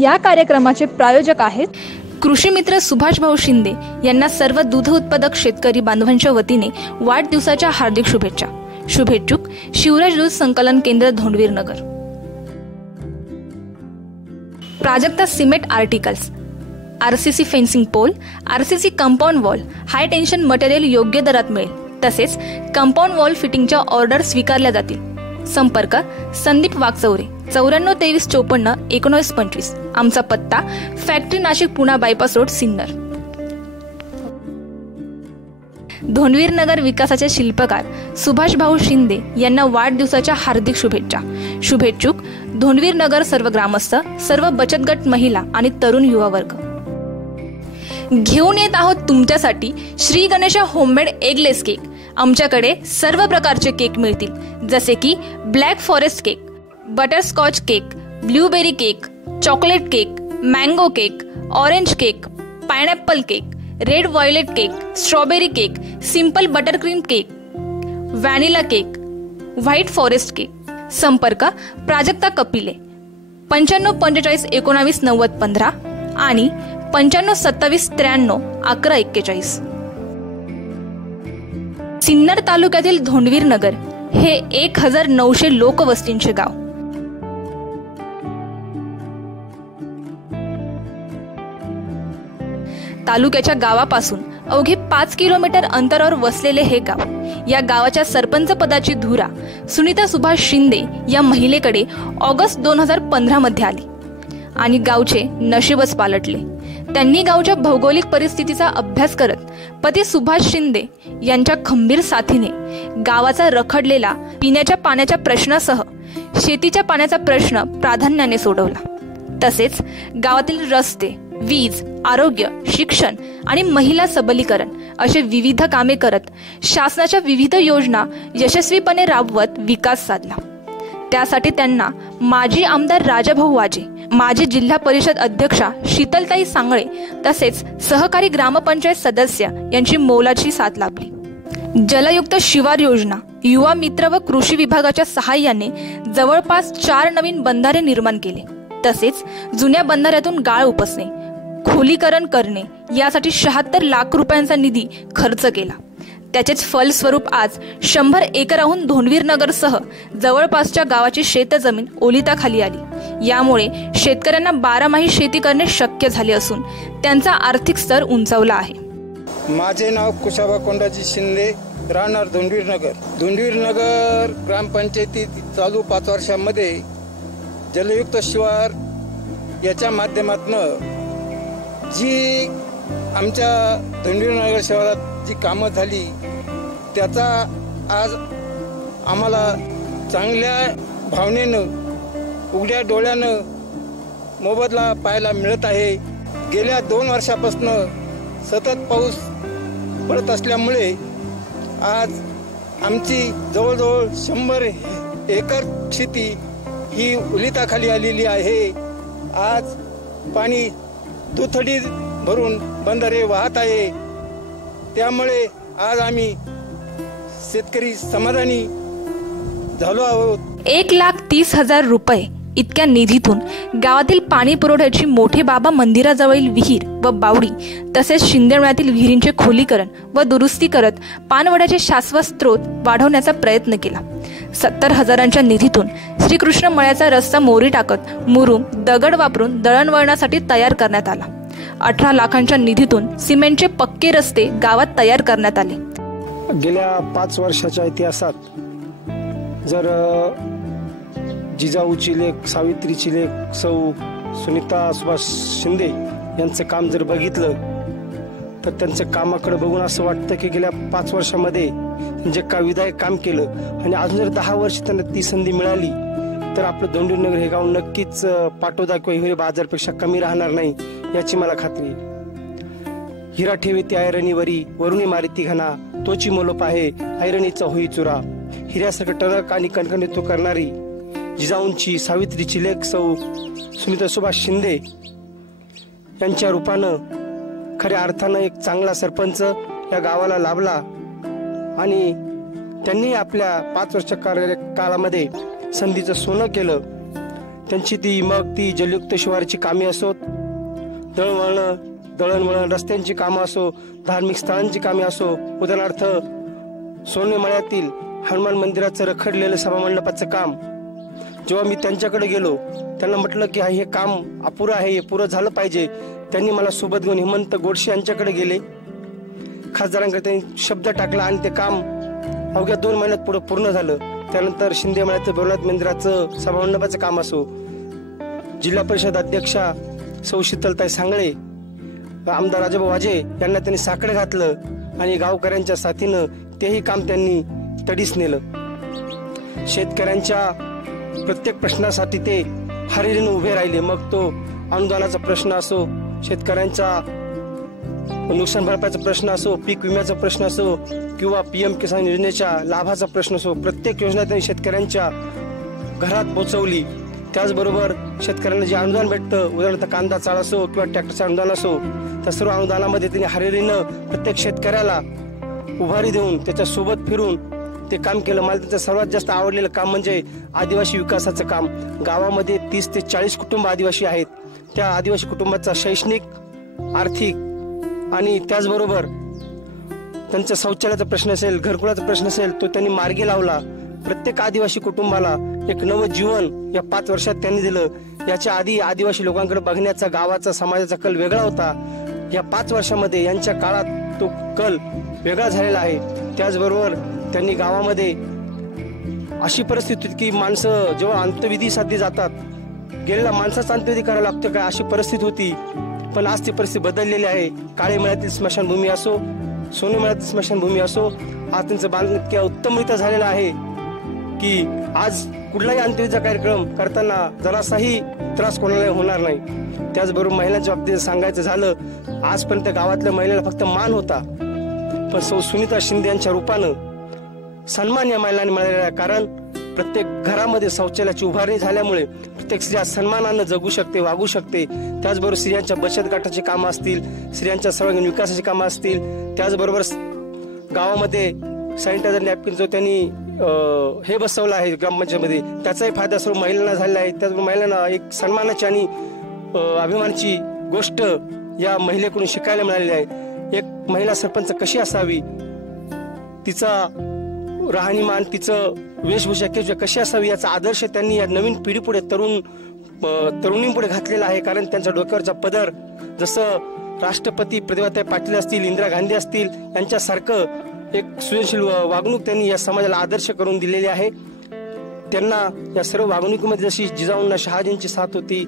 या कार्यक्रमाचे प्रायोजक आहेत कृषी मित्र सुभाष भाऊ शिंदे यांना सर्व दूध उत्पादक शेतकरी बांधवांच्या वतीने वाढदिवसाच्या हार्दिक शुभेच्छा. शुभेच्छुक शिवराज दूध संकलन केंद्र Dhondvir Nagar. Prajakta cement articles, RCC fencing pole, RCC compound wall, high tension material योग्य दरात मिळेल. तसेच कंपाऊंड वॉल फिटिंगच्या ऑर्डर स्वीकारल्या जातील. संपर्क संदीप वागचौरे 9423541925. आमचा पत्ता factory Nashik Poona bypass road Sinnar. Dhondvir Nagar विकासाचे शिल्पकार सुभाष भाऊ शिंदे यांना वाढदिवसाच्या हार्दिक शुभेच्छा. शुभेच्छुक धोंडवीर नगर सर्व ग्रामस्थ, सर्व बचत गट महिला आणि तरुण युवा वर्ग. घेऊन येत आहोत तुमच्यासाठी Shri Ganesha homemade eggless cake. आमच्याकडे सर्व प्रकारचे केक मिळतील, जसे की black forest cake, butterscotch cake, blueberry cake, chocolate cake, mango cake, orange cake, pineapple cake, red violet cake, strawberry cake, simple butter cream cake, vanilla cake, white forest cake. संपर्क प्राजक्ता कपिले 9545199015 आणि 9527931141. सिन्नर तालुक्यातील धोंडवीर नगर हे 1900 लोकवस्तींचे गाव. तालुक्याच्या गावापासून अवघे 5 किलोमीटर अंतरावर वसलेले हे गाव. या गावाच्या सरपंच पदाची धुरा सुनीता सुभाष शिंदे या महिलेकडे ऑगस्ट 2015 मध्ये आली आणि गावचे नशीबच पालटले. त्यांनी गावच्या भौगोलिक परिस्थितीचा अभ्यास करत पती सुभाष शिंदे यांच्या खंबीर साथीने गावाचा रखडलेला पिण्याच्या पाण्याच्या प्रश्नासह शेतीच्या पाण्याचा प्रश्न प्राधान्याने सोडवला. तसेच गावातील रस्ते, वीज, आरोग्य, शिक्षण आणि महिला सबलीकरण असे विविध कामे करत शासनाच्या विविध योजना यशस्वीपणे राबवत विकास साधला. त्यासाठी त्यांना माजी आमदार राजाभाऊ वाजे, माजी जिल्हा परिषद अध्यक्षा शीतलताई सांगळे तसेच सहकारी ग्रामपंचायत सदस्य यांची मोलाची साथ लाभली. जलयुक्त शिवार योजना, युवा मित्र व कृषी विभागाच्या सहाय्याने जवळपास 4 नवीन बंधारे निर्माण केले. तसेच जुन्या बंधाऱ्यातून गाळ उपसणे, खोलीकरण करणे यासाठी 76 लाख रुपयांचा निधी खर्च केला. त्याचेच फलस्वरूप आज 100 एकराहून धोंडवीर नगरसह जवळपासच्या गावाची शेतजमीन ओलिताखाली आली. यामुळे शेतकऱ्यांना 12माही शेती करणे शक्य झाले असून त्यांचा आर्थिक स्तर उंचावला आहे. माझे नाव कुशाबा कोंडाजी शिंदे, राहणार धोंडवीर नगर. धोंडवीर नगर ग्रामपंचायतीत चालू 5 वर्षांमध्ये जलयुक्त शिवार याच्या माध्यमातून जी आमच्या धोंडवीर नगर शहरात जी कामं झाली त्याचा आज आम्हाला चांगल्या भावनेनं, उघड्या डोळ्यानं मोबदला पाहायला मिळत आहे. गेल्या 2 वर्षापासून सतत पाऊस पडत असल्यामुळे आज आमची जवळजवळ 100 एकर शेती ही ओलिताखाली आलेली आहे. आज पाणी दुथडी भरून बंधारे वाहत आहे. त्यामुळे आज आम्ही शेतकरी समाधानी झालो आहोत. 1,30,000 रुपये इतक्या निधीतून गावातील पाणी पुरवठ्याची मोठे बाबा मंदिराजवळील विहीर व बावडी तसेच शिंदेमळ्यातील विहिरींचे खोलीकरण व दुरुस्ती करत पाणवड्याचे शाश्वत स्रोत वाढवण्याचा प्रयत्न केला. 70,000च्या निधीतून श्रीकृष्ण मळ्याचा रस्ता मोरी टाकत मुरुम दगड वापरून दळणवळणासाठी तयार करण्यात आला. 18 लाखांच्या निधीतून सिमेंटचे पक्के रस्ते गावात तयार करण्यात आले. गेल्या 5 वर्षाच्या इतिहासात जर जिजाऊची लेक, सावित्रीची लेक सौ सुनीता सुभाष शिंदे यांचं काम जर बघितलं तर त्यांचं कामाकडे बघून असं वाटतं की गेल्या 5 वर्षामध्ये जे का विधायक काम केलं आणि अजून जर 10 वर्ष त्यांना ती संधी मिळाली तर आपलं दोंडीनगर हे गाव नक्कीच पाटोदा किंवा हिवरे बाजारपेक्षा कमी राहणार नाही याची मला खात्री आहे. हिरा ठेवी ती ऐरणीवरी वरुणी मारिती घना तोची मोलोप आहे ऐरणीचा होई चुरा. हिऱ्यासारखं टणक आणि कणकणीत करणारी जिजाऊंची सावित्रीची लेक सौ सुनीता सुभाष शिंदे यांच्या रूपानं खऱ्या अर्थानं एक चांगला सरपंच या गावाला लाभला आणि त्यांनी आपल्या 5 वर्ष कार्यकाळामध्ये संधीचं सोनं केलं. त्यांची ती जलयुक्त शिवारची कामे असोत, दळणवळण रस्त्यांची कामं असो, धार्मिक स्थळांची कामे असो. उदाहरणार्थ सोनेमाळ्यातील हनुमान मंदिराचं रखडलेलं सभामंडपाचं काम जेव्हा मी त्यांच्याकडे गेलो, त्यांना म्हटलं की हे काम अपुरं आहे, हे पुरं झालं पाहिजे. त्यांनी मला सोबत घेऊन हेमंत गोडसे यांच्याकडे गेले. खासदारांकडे त्यांनी शब्द टाकला आणि ते काम अवघ्या 2 महिन्यात पुढे पूर्ण झालं. त्यानंतर शिंदे मळ्याचं भोलानाथ मंदिराचं सभामंडपाचं काम असो, जिल्हा परिषद अध्यक्षा सौ शीतलताई सांगळे, आमदार राजाभाऊ वाजे यांना त्यांनी साकडं घातलं आणि गावकऱ्यांच्या साथीनं तेही काम त्यांनी तडीस नेलं. शेतकऱ्यांच्या प्रत्येक प्रश्नासाठी ते हरिरीने उभे राहिले. मग तो अनुदानाचा प्रश्न असो, शेतकऱ्यांचा नुकसान भरपाईचा प्रश्न असो, पीक विम्याचा प्रश्न असो किंवा PM किसान योजनेच्या लाभाचा प्रश्न असो, प्रत्येक योजना त्यांनी शेतकऱ्यांच्या घरात पोहोचवली. त्याचबरोबर शेतकऱ्यांना जे अनुदान भेटतं, उदाहरणार्थ कांदा चाळ असो किंवा ट्रॅक्टरचं अनुदान असो, त्या सर्व अनुदानामध्ये त्यांनी हरिरीनं प्रत्येक शेतकऱ्याला उभारी देऊन त्याच्या सोबत फिरून ते काम केलं. मला त्याचं सर्वात जास्त आवडलेलं काम म्हणजे आदिवासी विकासाचं काम. गावामध्ये 30 ते 40 कुटुंब आदिवासी आहेत. त्या आदिवासी कुटुंबाचा शैक्षणिक, आर्थिक आणि त्याचबरोबर त्यांचा शौचालयाचा प्रश्न असेल, घरकुलाचा प्रश्न असेल, तो त्यांनी मार्गी लावला. प्रत्येक आदिवासी कुटुंबाला एक नवं जीवन या 5 वर्षात त्यांनी दिलं. याच्या आधी आदिवासी लोकांकडे बघण्याचा गावाचा, समाजाचा कल वेगळा होता. या 5 वर्षामध्ये यांच्या काळात तो कल वेगळा झालेला आहे. त्याचबरोबर त्यांनी गावामध्ये अशी परिस्थिती होती की माणसं जेव्हा अंत्यविधीसाठी जातात, गेलेल्या माणसाचा अंत्यविधी करायला लागतो काय, अशी परिस्थिती होती. पण आज ती परिस्थिती बदललेली आहे. काळे मळ्यातील स्मशानभूमी असो, सोने मळ्यातील स्मशानभूमी असो, आज त्यांचं बांधकाम इतक्या उत्तमरित्या झालेलं आहे की आज कुठलाही अंत्यविधीचा कार्यक्रम करताना जरासाही त्रास कोणाला होणार नाही. त्याचबरोबर महिलांच्या बाबतीत सांगायचं झालं, आजपर्यंत गावातल्या महिलेला फक्त मान होता, पण सौ सुनीता शिंदे यांच्या रूपानं सन्मान या महिलांनी मिळालेला आहे. कारण प्रत्येक घरामध्ये शौचालयाची उभारणी झाल्यामुळे प्रत्येक स्त्रिया सन्मानानं जगू शकते, वागू शकते. त्याचबरोबर स्त्रियांच्या बचत गटाची कामं असतील, स्त्रियांच्या सर्वांगीण विकासाची कामं असतील, त्याचबरोबर गावामध्ये सॅनिटायझर नॅपकिन जो त्यांनी हे बसवलं आहे ग्रामपंचायतमध्ये, त्याचाही फायदा सर्व महिलांना झालेला आहे. त्याचबरोबर महिलांना एक सन्मानाची आणि अभिमानाची गोष्ट या महिलेकडून शिकायला मिळालेली आहे. एक महिला सरपंच कशी असावी, तिचा राहणीमान, तिचं वेशभूषा कशी असावी याचा आदर्श त्यांनी या नवीन पिढीपुढे, तरुणींपुढे घातलेला आहे. कारण त्यांच्या डोक्यावरचा पदर जसं राष्ट्रपती प्रतिभाताई पाटील असतील, इंदिरा गांधी असतील यांच्यासारखं एक सृजनशील वागणूक त्यांनी या समाजाला आदर्श करून दिलेली आहे. त्यांना या सर्व वागणुकीमध्ये जशी जिजाऊंना शहाजींची साथ होती,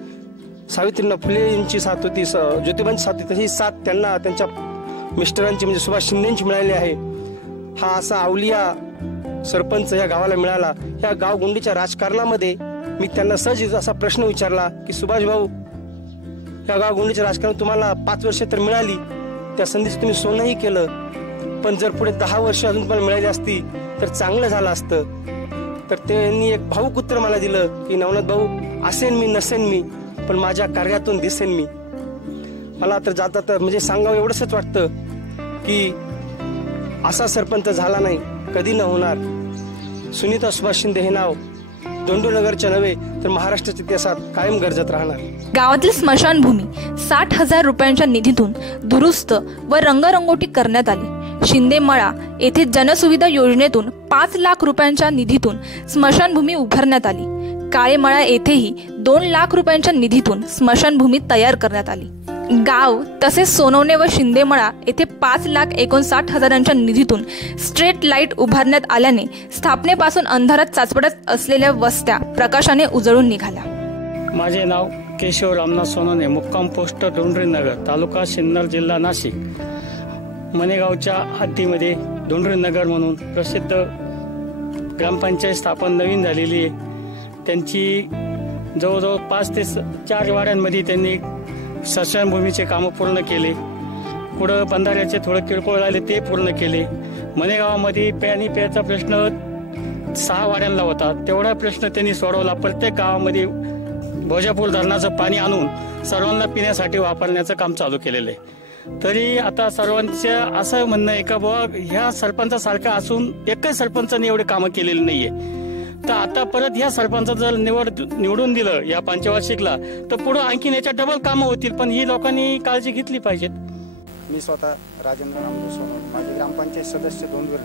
सावित्रींना फुलेंची साथ होती, ज्योतिबांची साथ होती, तशी साथ त्यांना त्यांच्या मिस्टरांची म्हणजे सुभाष शिंदेची मिळालेली आहे. हा असा अवलिया सरपंच या गावाला मिळाला. या गावगुंडीच्या राजकारणामध्ये मी त्यांना सहज असा प्रश्न विचारला की सुभाष भाऊ, या गावगुंडीच्या राजकारणात तुम्हाला 5 वर्ष तर मिळाली, त्या संधीचं तुम्ही सोनंही केलं, पण जर पुढे 10 वर्ष अजून तुम्हाला मिळाली असती तर चांगलं झालं असतं. तर त्यांनी एक भाऊक उत्तर मला दिलं की नवनाथ भाऊ, असेन मी नसेन मी, पण माझ्या कार्यातून दिसेन मी. मला तर जाता म्हणजे सांगावं एवढंच वाटतं की असा सरपंच झाला नाही, कधी न होणार. सुनीता सुभाष शिंदे हे नाव दोंडूनगरच्या नव्हे तर महाराष्ट्राच्या इतिहासात कायम गरजत राहणार. गावातील स्मशानभूमी 60,000 रुपयांच्या निधीतून दुरुस्त व रंगरंगोटी करण्यात आली. शिंदे मळा येथे जनसुविधा योजनेतून 5 लाख रुपयांच्या निधीतून स्मशानभूमी उभारण्यात आली. काळेमळा येथेही 2 लाख रुपयांच्या निधीतून स्मशानभूमी तयार करण्यात आली. गाव तसेच सोनवणे व शिंदेमळा येथे 5,59,000च्या निधीतून स्ट्रीट लाईट उभारण्यात आल्याने स्थापनेपासून अंधारात चाचपडत असलेल्या वस्त्या प्रकाशाने उजळून निघाल्या. माझे नाव केशव रामनाथ सोनवणे, मुक्काम पोस्ट डोंडरीनगर, तालुका सिन्नर, जिल्हा नाशिक. मनेगावच्या हद्दीमध्ये डोंडरीनगर म्हणून प्रसिद्ध ग्रामपंचायत स्थापन नवीन झालेली आहे. त्यांची जवळजवळ 5 ते 4 वाड्यांमध्ये त्यांनी स्मशानभूमीचे कामं पूर्ण केले. पुढं बंधाऱ्याचे थोडं किरकोळ राहिले ते पूर्ण केले. मनेगावामध्ये प्यायचा प्रश्न 6 वाड्यांना होता, तेवढा प्रश्न त्यांनी सोडवला. प्रत्येक गावामध्ये भोजापूर धरणाचं पाणी आणून सर्वांना पिण्यासाठी वापरण्याचं काम चालू केलेलं आहे. तरी आता सर्वांचं असं म्हणणं आहे का बुवा ह्या सरपंचासारखं असून एकही सरपंचाने एवढे कामं केलेली नाहीये. तर आता परत ह्या सरपंचा जर निवडून दिलं या पंचवार्षिकला तर पुढे आणखीन याच्या डबल कामं होतील, पण ही लोकांनी काळजी घेतली पाहिजेत. मी स्वतः राजेंद्र नामदेव सोनवणे, माझी ग्रामपंचायत सदस्य दोंडवीर.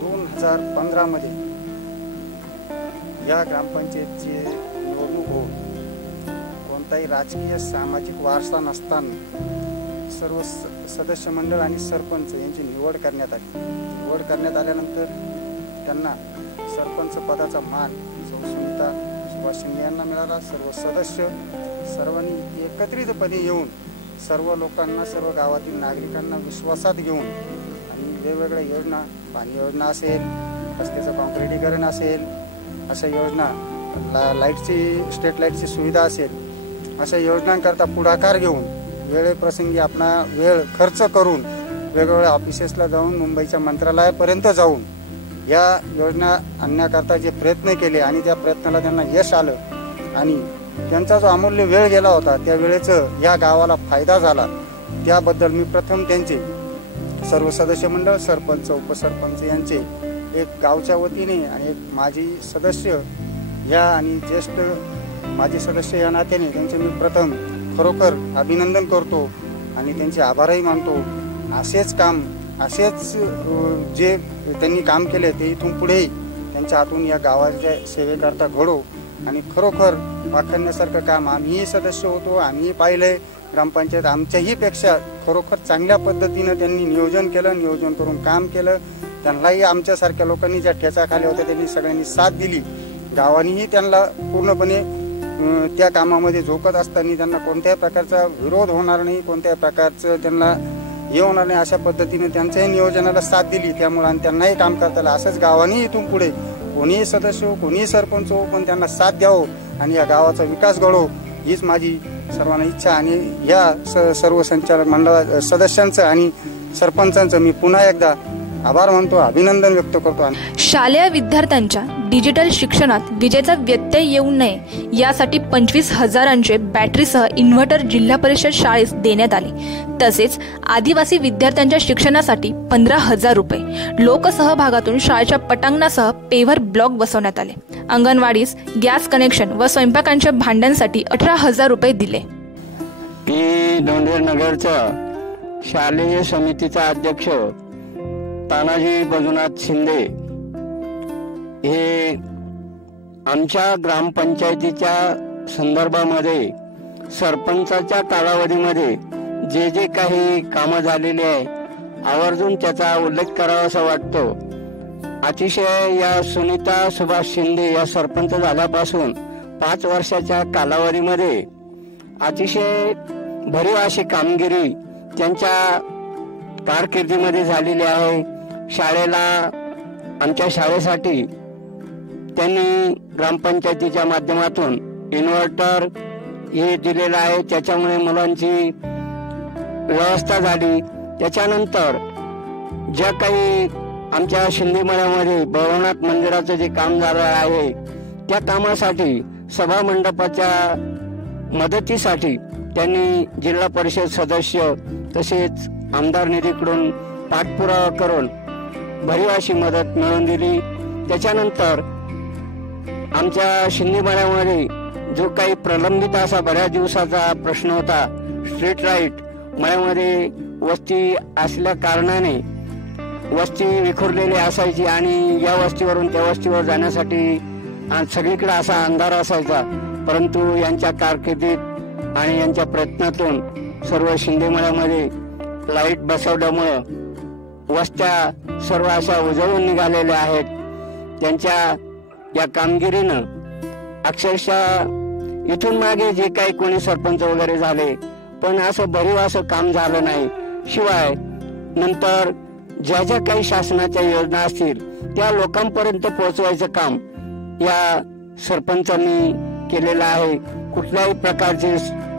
2015 मध्ये या ग्रामपंचायतची निवडणूक होऊन कोणताही राजकीय सामाजिक वारसा नसताना सर्व सदस्य मंडळ आणि सरपंच यांची निवड करण्यात आली. निवड करण्यात आल्यानंतर त्यांना सरपंच पदाचा मान सुनीता सुभाष शिंदे यांना मिळाला. सर्व सदस्य सर्वांनी एकत्रितपणे येऊन सर्व लोकांना, सर्व गावातील नागरिकांना विश्वासात घेऊन आणि वेगवेगळ्या योजना, पाणी योजना असेल, रस्त्याचं कॉन्क्रिटीकरण असेल, अशा योजना, लाईटची, स्ट्रीट लाईटची सुविधा असेल, अशा योजनांकरता पुढाकार घेऊन वेळेप्रसंगी आपला वेळ खर्च करून वेगवेगळ्या ऑफिसेसला जाऊन, मुंबईच्या मंत्रालयापर्यंत जाऊन या योजना आणण्याकरता जे प्रयत्न केले आणि त्या प्रयत्नाला त्यांना यश आलं आणि त्यांचा जो अमूल्य वेळ गेला होता त्या वेळेचं या गावाला फायदा झाला. त्याबद्दल मी प्रथम त्यांचे सर्व सदस्य मंडळ, सरपंच, उपसरपंच यांचे एक गावच्या वतीने आणि एक माजी सदस्य या आणि ज्येष्ठ माजी सदस्य या नात्याने त्यांचे मी प्रथम खरोखर अभिनंदन करतो आणि त्यांचे आभारही मानतो. असेच जे त्यांनी काम केले ते इथून पुढेही त्यांच्या हातून या गावाच्या सेवेकरता घडो आणि खरोखर वाखाणण्यासारखं काम आम्हीही सदस्य होतो, आम्हीही पाहिलंय. ग्रामपंचायत आमच्याही पेक्षा खरोखर चांगल्या पद्धतीनं त्यांनी नियोजन केलं, नियोजन करून काम केलं. त्यांनाही आमच्यासारख्या लोकांनी ज्या ठेचाखाल्या होत्या त्यांनी सगळ्यांनी साथ दिली. गावानीही त्यांना पूर्णपणे त्या कामामध्ये झोकत असताना त्यांना कोणत्याही प्रकारचा विरोध होणार नाही, कोणत्याही प्रकारचं त्यांना हे होणार नाही, अशा पद्धतीने त्यांच्याही नियोजनाला साथ दिली. त्यामुळे आणि त्यांनाही काम करता आलं. असंच गावानेही इथून पुढे कोणीही सदस्य हो, कोणीही सरपंच हो, पण त्यांना साथ द्यावं आणि या गावाचा विकास घडो हीच माझी सर्वांना इच्छा. आणि या सर्व संचालक मंडळ सदस्यांचं आणि सरपंचांचं मी पुन्हा एकदा आभार मानतो, अभिनंदन व्यक्त करतो. शालेय विद्यार्थ्यांच्या डिजिटल शिक्षणात विजेचा व्यत्यय येऊ नये यासाठी 25,000चे बॅटरीसह इन्व्हर्टर जिल्हा परिषद शाळेस देण्यात आले. तसेच आदिवासी विद्यार्थ्यांच्या शिक्षणासाठी 15,000 रुपये लोकसहभागातून शाळेच्या पटांगणासह पेव्हर ब्लॉक बसवण्यात आले. अंगणवाडीस गॅस कनेक्शन व स्वयंपाकांच्या भांड्यांसाठी 18,000 रुपये दिले. दोंडवीर नगरचा शालेय समितीचा अध्यक्ष तानाजी बजुनाथ शिंदे हे आमच्या ग्रामपंचायतीच्या संदर्भामध्ये सरपंचाच्या कालावधीमध्ये जे काही कामं झालेली आहे आवर्जून त्याचा उल्लेख करावासा वाटतो. अतिशय या सुनीता सुभाष शिंदे या सरपंच झाल्यापासून 5 वर्षाच्या कालावधीमध्ये अतिशय भरीव अशी कामगिरी त्यांच्या कारकिर्दीमध्ये झालेली आहे. आमच्या शाळेसाठी त्यांनी ग्रामपंचायतीच्या माध्यमातून इन्व्हर्टर हे दिलेलं आहे. त्याच्यामुळे मुलांची व्यवस्था झाली. त्याच्यानंतर ज्या काही आमच्या शिंदेमळ्यामध्ये भवनाथ मंदिराचं जे काम झालं आहे त्या कामासाठी सभा मंडपाच्या मदतीसाठी त्यांनी जिल्हा परिषद सदस्य तसेच आमदार निधीकडून पाठपुरावा करून भरीव अशी मदत मिळवून दिली. त्याच्यानंतर आमच्या शिंदेमळ्यामध्ये जो काही प्रलंबित असा बऱ्याच दिवसाचा प्रश्न होता, स्ट्रीट लाईट मळ्यामध्ये वस्ती असल्या कारणाने वस्ती विखुरलेली असायची आणि या वस्तीवरून त्या वस्तीवर जाण्यासाठी सगळीकडे असा अंधार असायचा. परंतु यांच्या कारकिर्दीत आणि यांच्या प्रयत्नातून सर्व शिंदेमळ्यामध्ये लाईट बसवल्यामुळं वस्त्या सर्व अशा उजळून निघालेल्या आहेत. त्यांच्या या कामगिरीनं अक्षरशः इथून मागे जे काही कोणी सरपंच वगैरे झाले पण असं भरीव असं काम झालं नाही. शिवाय नंतर ज्या काही शासनाच्या योजना असतील त्या लोकांपर्यंत पोहोचवायचं काम या सरपंचांनी केलेला आहे. कुठल्याही प्रकारची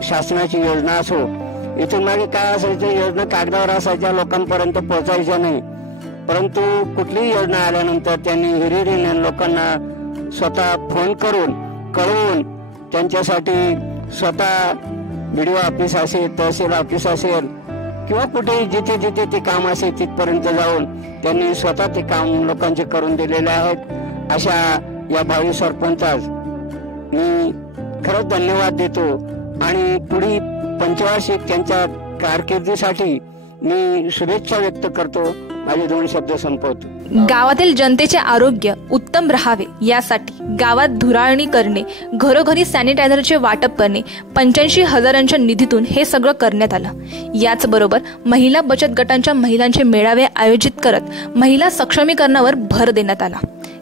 शासनाची योजना असो, इथून मागे काय असायचं, योजना कागदावर असायच्या, लोकांपर्यंत पोहोचायच्या नाही. परंतु कुठलीही योजना आल्यानंतर त्यांनी हिरिरीने लोकांना स्वतः फोन करून कळवून त्यांच्यासाठी स्वतः BDO ऑफिस असेल, तहसील ऑफिस असेल किंवा कुठेही जिथे जिथे ते काम असेल तिथपर्यंत जाऊन त्यांनी स्वतः ते काम लोकांचे करून दिलेले आहेत. अशा या भावी सरपंचास मी खरंच धन्यवाद देतो आणि पुढील पंचवार्षिक त्यांच्या कारकिर्दीसाठी मी शुभेच्छा व्यक्त करतो. माझे 2 शब्द संपवतो. गावातील जनतेचे आरोग्य उत्तम राहावे यासाठी गावात धुराळणी करणे, घरोघरी सॅनिटायझरचे वाटप करणे, 85,000च्या निधीतून हे सगळं करण्यात आलं. याचबरोबर महिला बचत गटांच्या महिलांचे मेळावे आयोजित करत महिला सक्षमीकरणावर भर देण्यात आला.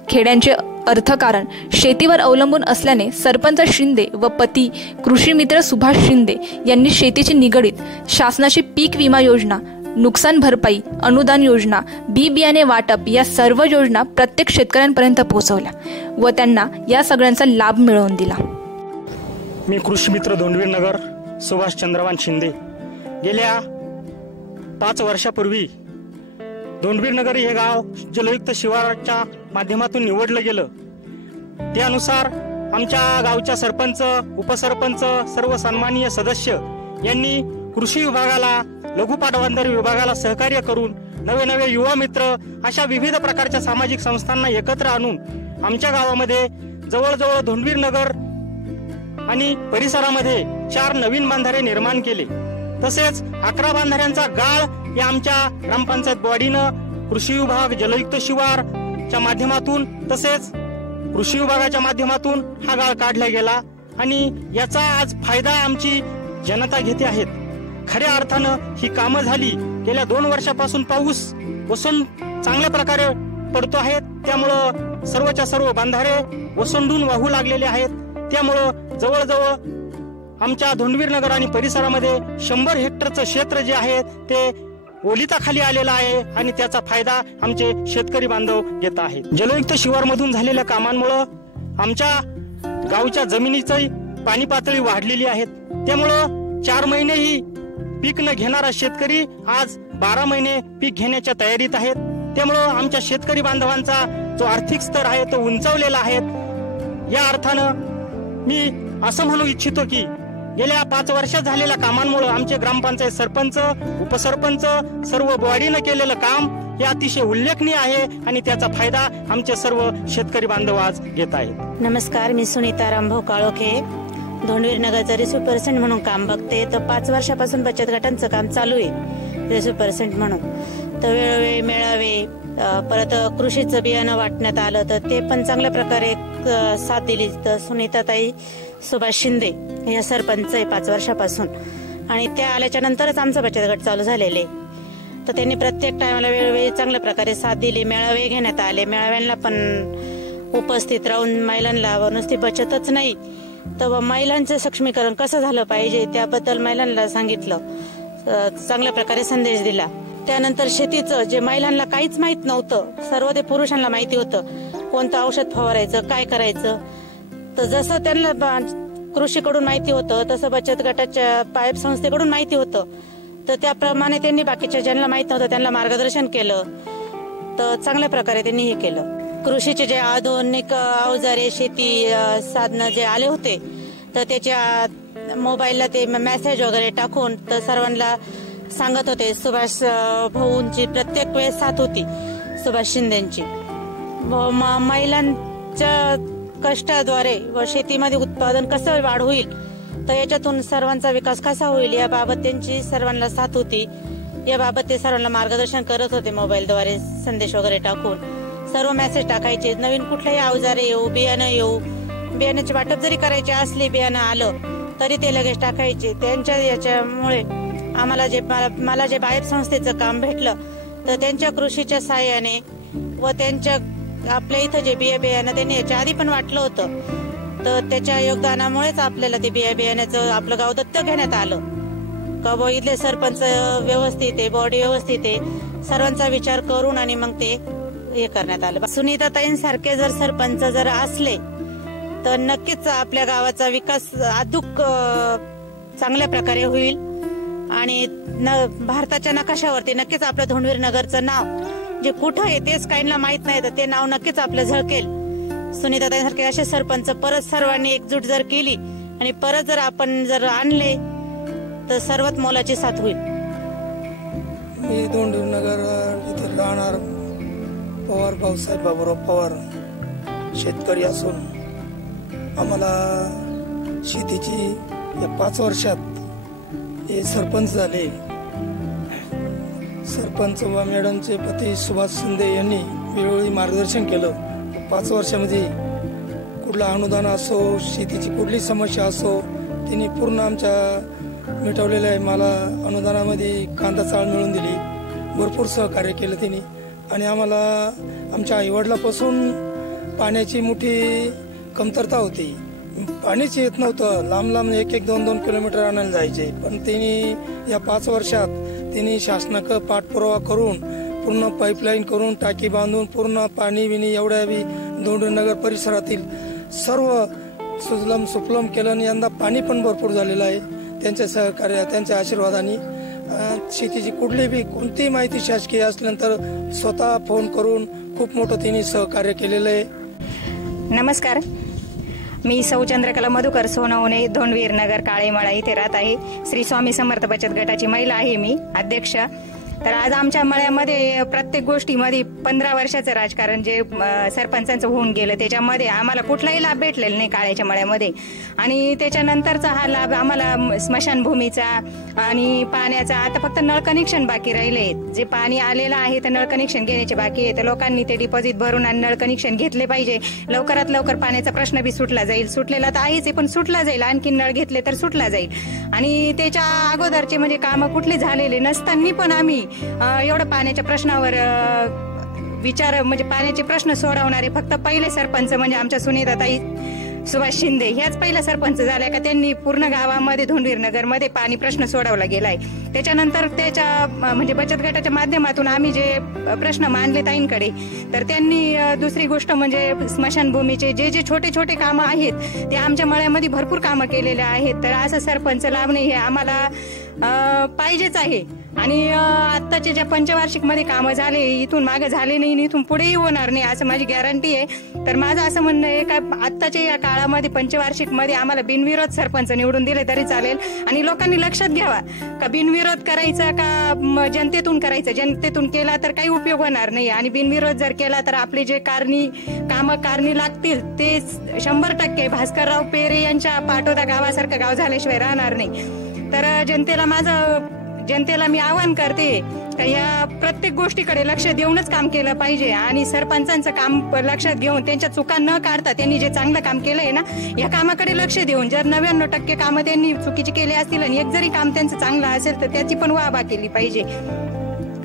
खेड्यांचे अर्थकारण शेतीवर अवलंबून असल्याने सरपंच शिंदे व पती कृषी मित्र सुभाष शिंदे यांनी शेतीची निगडीत शासनाची पीक विमा योजना, नुकसान भरपाई, अनुदान योजना, बी बियाणे वाटप या सर्व योजना प्रत्येक शेतकऱ्यांपर्यंत पोहोचवल्या व त्यांना या सगळ्यांचा लाभ मिळवून दिला. मी कृषी मित्र धोंडवीर नगर सुभाष चंद्रवान शिंदे. गेल्या 5 वर्षापूर्वी धोंडवीर नगर हे गाव जलयुक्त शिवाराच्या माध्यमातून निवडलं गेलं. त्यानुसार आमच्या गावच्या सरपंच, उपसरपंच, सर्व सन्माननीय सदस्य यांनी कृषी विभागाला, लघु पाटबंधारे विभागाला सहकार्य करून नवे नवे युवा मित्र अशा विविध प्रकारच्या सामाजिक संस्थांना एकत्र आणून आमच्या गावामध्ये जवळजवळ धोंडवीर नगर आणि परिसरामध्ये 4 नवीन बांधारे निर्माण केले. तसेच 11 बांधाऱ्यांचा गाळ या आमच्या ग्रामपंचायत बॉडीनं कृषी विभाग, जलयुक्त शिवारच्या माध्यमातून तसेच कृषी विभागाच्या माध्यमातून हा गाळ काढला गेला आणि याचा आज फायदा आमची जनता घेते आहेत. खऱ्या अर्थानं ही कामं झाली. गेल्या 2 वर्षापासून पाऊस ओसंड चांगल्या प्रकारे पडतो आहे, त्यामुळं सर्वच्या सर्व बांधारे ओसंडून वाहू लागलेले आहेत. त्यामुळं जवळजवळ आमच्या धोंडवीर नगर आणि परिसरामध्ये 100 हेक्टरचं क्षेत्र जे आहे ते ओलिताखाली आलेलं आहे आणि त्याचा फायदा आमचे शेतकरी बांधव घेत आहेत. जलयुक्त शिवारमधून झालेल्या कामांमुळं आमच्या गावच्या जमिनीची पाणी पातळी वाढलेली आहे. त्यामुळं 4 महिनेही पीक न घेणारा शेतकरी आज 12 महिने पीक घेण्याच्या तयारीत आहेत. त्यामुळं आमच्या शेतकरी बांधवांचा जो आर्थिक स्तर आहे तो उंचावलेला आहे. या अर्थानं मी असं म्हणू इच्छितो की गेल्या 5 वर्षात झालेल्या कामांमुळे आमचे ग्रामपंचायत सरपंच, उपसरपंच, सर्व बॉडीनं केलेलं काम हे अतिशय उल्लेखनीय आहे आणि त्याचा फायदा आमचे सर्व शेतकरी बांधव आज घेत आहेत. नमस्कार, मी सुनीता रामभाऊ काळोखे, धोंडवीर नगरचं रिसोर्स म्हणून काम बघते. तर 5 वर्षापासून बचत गटांचं काम चालू आहे रिसोर्स म्हणून. तर वेळोवेळी मेळावे, परत कृषीचं बियाणं वाटण्यात आलं तर ते पण चांगल्या प्रकारे साथ दिली. तर सुनीताताई सुभाष शिंदे या सरपंच आहे 5 वर्षापासून आणि त्या आल्याच्या नंतरच आमचा बचत गट चालू झालेले. तर त्यांनी प्रत्येक टायमाला वेळोवेळी चांगल्या प्रकारे साथ दिली. मेळावे घेण्यात आले, मेळाव्यांना पण उपस्थित राहून महिलांना नुसती बचतच नाही तर महिलांचं सक्षमीकरण कसं झालं पाहिजे त्याबद्दल महिलांना सांगितलं, चांगल्या प्रकारे संदेश दिला. त्यानंतर शेतीचं जे महिलांना काहीच माहित नव्हतं, सर्व ते पुरुषांना माहिती होतं, कोणतं औषध फवारायचं, काय करायचं. तर जसं त्यांना कृषीकडून माहिती होतं तसं बचत गटाच्या पाईप संस्थेकडून माहिती होतं. तर त्याप्रमाणे त्यांनी बाकीच्या ज्यांना माहित नव्हतं त्यांना मार्गदर्शन केलं. तर चांगल्या प्रकारे त्यांनी हे केलं. कृषीचे जे आधुनिक अवजारे, शेती साधनं जे आले होते तर त्याच्या मोबाईलला ते मेसेज वगैरे टाकून तर सर्वांना सांगत होते. सुभाष भाऊंची प्रत्येक वेळेस साथ होती, सुभाष शिंदेची. महिलांच्या कष्टाद्वारे व शेतीमध्ये उत्पादन कसं वाढ होईल तर याच्यातून सर्वांचा विकास कसा होईल याबाबत त्यांची सर्वांना साथ होती. याबाबत ते सर्वांना मार्गदर्शन करत होते. मोबाईलद्वारे संदेश वगैरे टाकून सर्व मेसेज टाकायचे. नवीन कुठलेही अवजारे येऊ, बियाणं येऊ, बियाण्याची वाटप जरी करायची असली, बियाणं आलं तरी ते लगेच टाकायचे. त्यांच्या याच्यामुळे मला जे बाहेर संस्थेचं काम भेटलं तर त्यांच्या कृषीच्या सहाय्याने व त्यांच्या आपल्या इथं जे बियाणं त्यांनी याच्या आधी पण वाटलं होतं तर त्याच्या योगदानामुळेच आपल्याला ते बियाण्याचं आपलं गाव दत्तक घेण्यात आलं. का इथले सरपंच व्यवस्थित आहे, बॉडी व्यवस्थित आहे, सर्वांचा विचार करून आणि मग ते हे करण्यात आलं. सुनीताताईंसारखे जर सरपंच जर असले तर नक्कीच आपल्या गावाचा विकास अधूक चांगल्या प्रकारे होईल आणि भारताच्या नकाशावरती नक्कीच आपलं धोंडवीर नगरचं नाव जे कुठं आहे तेच काहींना माहित नाही तर ते नाव नक्कीच आपलं झळकेल. सुनीताताईंसारखे असे सरपंच परत सर्वांनी एकजूट जर केली आणि परत जर आपण जर आणले तर सर्वात मोलाची साथ होईल. मी धोंडवीर नगर इथे राहणार पवार भाऊसाहेब बाबूराव पवार शेतकरी असून आम्हाला शेतीची या 5 वर्षात हे सरपंच झाले. सरपंच व मॅडमचे पती सुभाष शिंदे यांनी वेळोवेळी मार्गदर्शन केलं. 5 वर्षामध्ये कुठला अनुदान असो शेतीची कुठली समस्या असो त्यांनी पूर्ण आमच्या मिटवलेलं आहे. मला अनुदानामध्ये कांदा चाळ मिळवून दिली, भरपूर सहकार्य केलं त्यांनी. आणि आम्हाला आमच्या आईवडिलापासून पाण्याची मोठी कमतरता होती. पाणीच येत नव्हतं, लांब लांब 1-1, 2-2 किलोमीटर आणायला जायचे. पण त्यांनी या 5 वर्षात त्यांनी शासनाकडे पाठपुरावा करून पूर्ण पाईपलाईन करून टाकी बांधून पूर्ण पाणी बिणी एवढ्या बी धोंडवीर नगर परिसरातील सर्व सुजलम सुफलम केलं आणि यंदा पाणी पण भरपूर झालेलं आहे. त्यांच्या सहकार्य त्यांच्या आशीर्वादाने शेतीची कुठली बी कोणतीही माहिती शासकीय असल्यानंतर स्वतः फोन करून खूप मोठं त्यांनी सहकार्य केलेलं आहे. नमस्कार, मी सौ चंद्रकला मधुकर सोनवणे, धोंडवीर नगर काळेमळा इथे राहत आहे. श्री स्वामी समर्थ बचत गटाची महिला आहे मी, अध्यक्ष. तर आज आमच्या मळ्यामध्ये प्रत्येक गोष्टीमध्ये 15 वर्षाचं राजकारण जे सरपंचांचं होऊन गेलं त्याच्यामध्ये आम्हाला कुठलाही लाभ भेटलेला नाही काळ्याच्या मळ्यामध्ये. आणि त्याच्यानंतरचा हा लाभ आम्हाला स्मशानभूमीचा आणि पाण्याचा, आता फक्त नळ कनेक्शन बाकी राहिले. जे पाणी आलेलं आहे तर नळ कनेक्शन घेण्याचे बाकी आहे. तर लोकांनी ते डिपॉझिट भरून आणि नळ कनेक्शन घेतले पाहिजे. लवकरात लवकर पाण्याचा प्रश्न बी सुटला जाईल. सुटलेला तर आहेच पण सुटला जाईल, आणखी नळ घेतले तर सुटला जाईल. आणि त्याच्या अगोदरचे म्हणजे कामं कुठले झालेले नसताना पण आम्ही एवढं पाण्याच्या प्रश्नावर विचार म्हणजे पाण्याचे प्रश्न सोडवणारे फक्त पहिले सरपंच म्हणजे आमच्या सुनीताताई सुभाष शिंदे ह्याच पहिला सरपंच झाल्या का त्यांनी पूर्ण गावामध्ये धोंडवीर नगरमध्ये पाणी प्रश्न सोडवला गेलाय. त्याच्यानंतर त्याच्या म्हणजे बचत गटाच्या माध्यमातून आम्ही जे प्रश्न मांडले ताईंकडे तर त्यांनी दुसरी गोष्ट म्हणजे स्मशानभूमीचे जे जे छोटे छोटे कामं आहेत ते आमच्या मळ्यामध्ये भरपूर कामं केलेले आहेत. तर असं सरपंच लाभणे हे आम्हाला पाहिजेच आहे. आणि आत्ताचे ज्या पंचवार्षिक मध्ये कामं झाले इथून मागे झाले नाही, इथून पुढेही होणार नाही असं माझी गॅरंटी आहे. तर माझं असं म्हणणं आहे का आत्ताच्या या काळामध्ये पंचवार्षिक मध्ये आम्हाला बिनविरोध सरपंच निवडून दिले तरी चालेल. आणि लोकांनी लक्षात घ्यावा का बिनविरोध करायचा का जनतेतून करायचं. जनतेतून केला तर काही उपयोग होणार नाही आणि बिनविरोध जर केला तर आपले जे कारणी लागतील ते 100% भास्करराव पेरे यांच्या पाटोदा गावासारखं गाव झाल्याशिवाय राहणार नाही. तर जनतेला मी आवाहन करते का या प्रत्येक गोष्टीकडे लक्ष देऊनच काम केलं पाहिजे. आणि सरपंचांचं काम लक्षात घेऊन त्यांच्या चुका न काढता त्यांनी जे चांगलं काम केलंय ना या कामाकडे लक्ष देऊन जर 99% कामं त्यांनी चुकीची केली असतील आणि एक जरी काम त्यांचं चांगलं असेल तर त्याची पण वाहवा केली पाहिजे.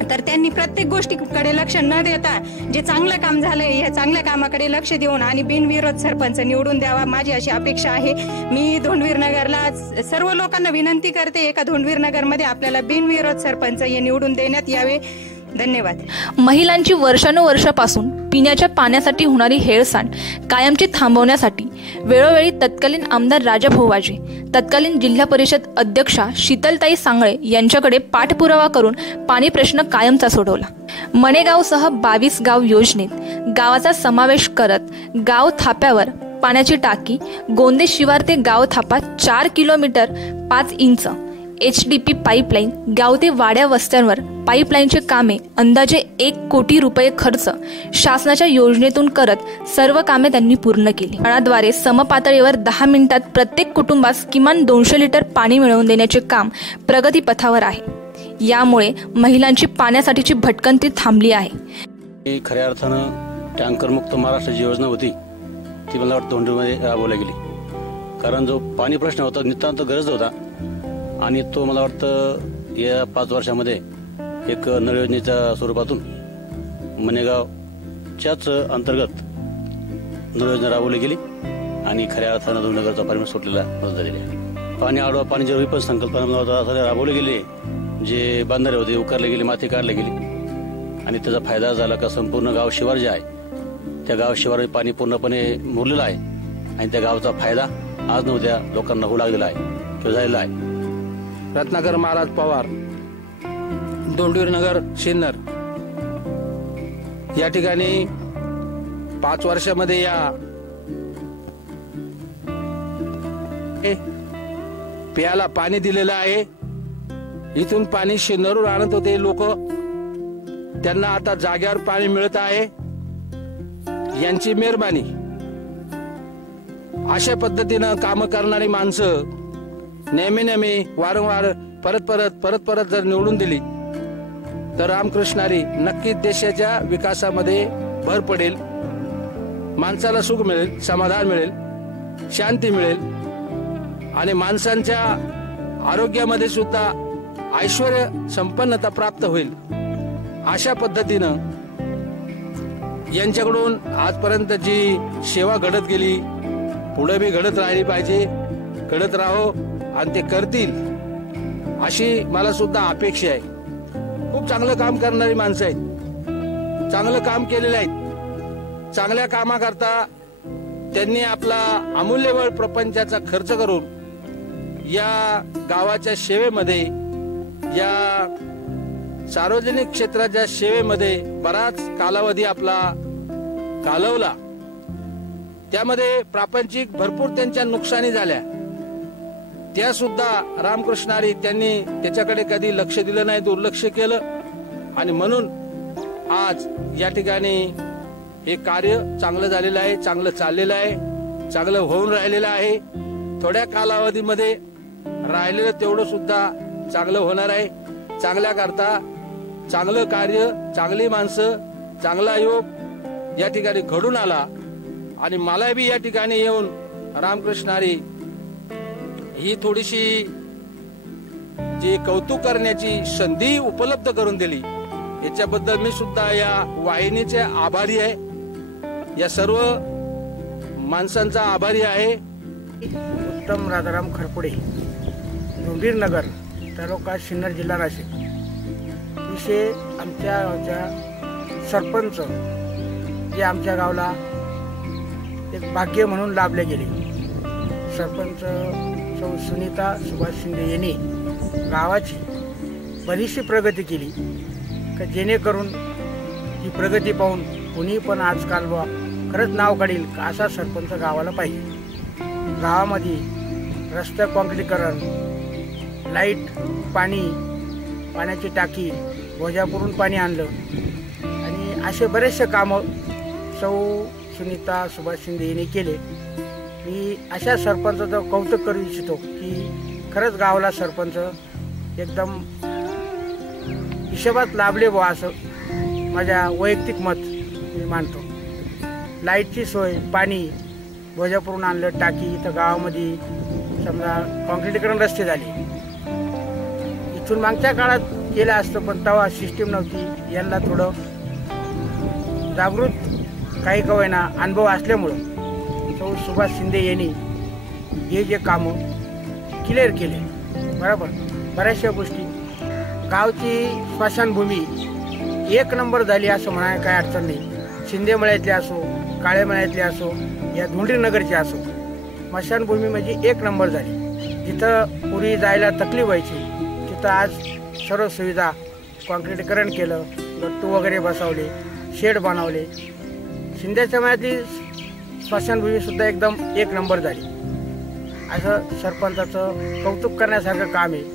तर त्यांनी प्रत्येक गोष्टीकडे लक्ष न देता जे चांगलं काम झालंय या चांगल्या कामाकडे लक्ष देऊन आणि बिनविरोध सरपंच निवडून द्यावा माझी अशी अपेक्षा आहे. मी धोंडवीर नगरला सर्व लोकांना विनंती करते एका धोंडवीर नगरमध्ये आपल्याला बिनविरोध सरपंच हे निवडून देण्यात यावे. धन्यवाद. महिलांची वर्षानुवर्षापासून पिण्याच्या पाण्यासाठी होणारी हेळसांड कायमची थांबवण्यासाठी वेळोवेळी तत्कालीन आमदार राजाभाऊ वाजे, तत्कालीन जिल्हा परिषद अध्यक्षा शीतलताई सांगळे यांच्याकडे पाठपुरावा करून पाणी प्रश्न कायमचा सोडवला. मणेगावसह 22 गाव योजनेत गावाचा समावेश करत गाव थाप्यावर पाण्याची टाकी, गोंदे शिवार ते गाव थापा 4 किलोमीटर 5 इंच HDP पाईपलाईन, गाव ते वाड्या वस्त्यांवर पाईपलाईनचे कामे अंदाजे 1 कोटी रुपये खर्च शासनाच्या योजनेतून करत सर्व कामे त्यांनी पूर्ण केली. नळाद्वारे समपातळीवर 10 मिनिटात प्रत्येक कुटुंबास किमान 200 लिटर पाणी मिळवून देण्याचे काम प्रगतीपथावर आहे. यामुळे महिलांची पाण्यासाठीची भटकंती थांबली आहे. खऱ्या अर्थानं टँकर मुक्त महाराष्ट्राची योजना होती ती मला वाटतं धोंडवीमध्ये राबवली गेली. कारण जो पाणी प्रश्न होता नितांत गरज होता आणि तो मला वाटतं या 5 वर्षामध्ये एक नळ योजनेच्या स्वरूपातून मणेगावच्याच अंतर्गत नळ योजना राबवली गेली आणि खऱ्या अर्थानं धोंडनगरचा पाणी सुटलेला मदत झालेली आहे. पाणी आडवा पाणी जे विपद संकल्पना राबवले गेले, जे बांधारे होते उकारले गेले, माती काढली गेली आणि त्याचा फायदा झाला का संपूर्ण गाव शिवार जे आहे त्या गाव शिवार पाणी पूर्णपणे मुरलेलं आहे आणि त्या गावाचा फायदा आज न उद्या लोकांना होऊ लागलेला आहे किंवा झालेला आहे. रत्नाकर महाराज पवार, दोंडवीर नगर, सिन्नर या ठिकाणी 5 वर्षामध्ये या प्याला पाणी दिलेलं आहे. इथून पाणी सिन्नरहून आणत होते लोक, त्यांना आता जाग्यावर पाणी मिळत आहे. यांची मेहरबानी. अशा पद्धतीनं काम करणारी माणसं नेहमी वारंवार परत जर निवडून दिली तर रामकृष्णारी नक्कीच देशाच्या विकासामध्ये भर पडेल. माणसाला सुख मिळेल, समाधान मिळेल, शांती मिळेल आणि माणसांच्या आरोग्यामध्ये सुद्धा ऐश्वर्य संपन्नता प्राप्त होईल. अशा पद्धतीनं यांच्याकडून आजपर्यंत जी सेवा घडत गेली, पुढे बी घडत राहिली पाहिजे, घडत राहो आणि ते करतील अशी मला सुद्धा अपेक्षा आहे. खूप चांगलं काम करणारी माणसं आहेत, चांगलं काम केलेलं आहेत. चांगल्या कामाकरता त्यांनी आपला अमूल्य वेळ प्रपंचाचा खर्च करून या गावाच्या सेवेमध्ये, या सार्वजनिक क्षेत्राच्या सेवेमध्ये बराच कालावधी आपला घालवला. त्यामध्ये प्रापंचिक भरपूर त्यांच्या नुकसानी झाल्या, त्या सुद्धा रामकृष्णारी त्यांनी त्याच्याकडे कधी लक्ष दिलं नाही, दुर्लक्ष केलं आणि म्हणून आज या ठिकाणी हे कार्य चांगलं झालेलं आहे, चांगलं चाललेलं आहे, चांगलं होऊन राहिलेलं आहे. थोड्या कालावधीमध्ये राहिलेलं तेवढं सुद्धा चांगलं होणार आहे. चांगल्या करता चांगलं कार्य, चांगली माणसं, चांगला योग या ठिकाणी घडून आला आणि मला बी या ठिकाणी येऊन रामकृष्णारी ही थोडीशी जी कौतुक करण्याची संधी उपलब्ध करून दिली, याच्याबद्दल मी सुद्धा या वाहिनीचे आभारी आहे, या सर्व माणसांचा आभारी आहे. उत्तम राजाराम खरपुडे, दोंडवीर नगर, तालुका सिन्नर, जिल्हा नाशिक. विषय आमच्या गावच्या सरपंच जे आमच्या गावाला एक भाग्य म्हणून लाभले गेले. सरपंच सौ सुनीता सुभाष शिंदे यांनी गावाची बरीचशी प्रगती केली, का जेणेकरून ही प्रगती पाहून कोणी पण आजकाल खरंच नाव काढील का असा सरपंच गावाला पाहिजे. गावामध्ये रस्ते काँक्रीटीकरण, लाईट, पाण्याची टाकी, भोजापुरून पाणी आणलं आणि असे बरेचसे कामं सौ सुनीता सुभाष शिंदे यांनी केले. मी अशा सरपंचाचं कौतुक करू इच्छितो की खरंच गावाला सरपंच एकदम हिशोबात लाभले बुवा, असं माझ्या वैयक्तिक मत मी मानतो. लाईटची सोय, पाणी भोजापुरून आणलं, टाकी, इथं गावामध्ये समजा काँक्रीटीकरण रस्ते झाले. इथून मागच्या काळात केलं असतं पण तेव्हा सिस्टीम नव्हती. यांना थोडं जागृत काही कवयना अनुभव असल्यामुळं सौ सुभाष शिंदे यांनी हे जे कामं क्लिअर केले. बरोबर, बऱ्याचशा गोष्टी गावची स्मशानभूमी 1 नंबर झाली असं म्हणायला काही अडचण नाही. शिंदे मळ्यातले असो, काळे मळ्यातले असो, या दोंडवीर नगरचे असो, स्मशानभूमी म्हणजे 1 नंबर झाली. जिथं पूर्वी जायला तकलीफ व्हायची तिथं आज सर्व सुविधा, काँक्रीटीकरण केलं, गट्टू वगैरे बसवले, शेड बनवले. शिंदेच्या मळ्यातली स्मशानभूमी सुद्धा एकदम 1 नंबर झाली. असं सरपंचाचं कौतुक करण्यासारखं काम आहे.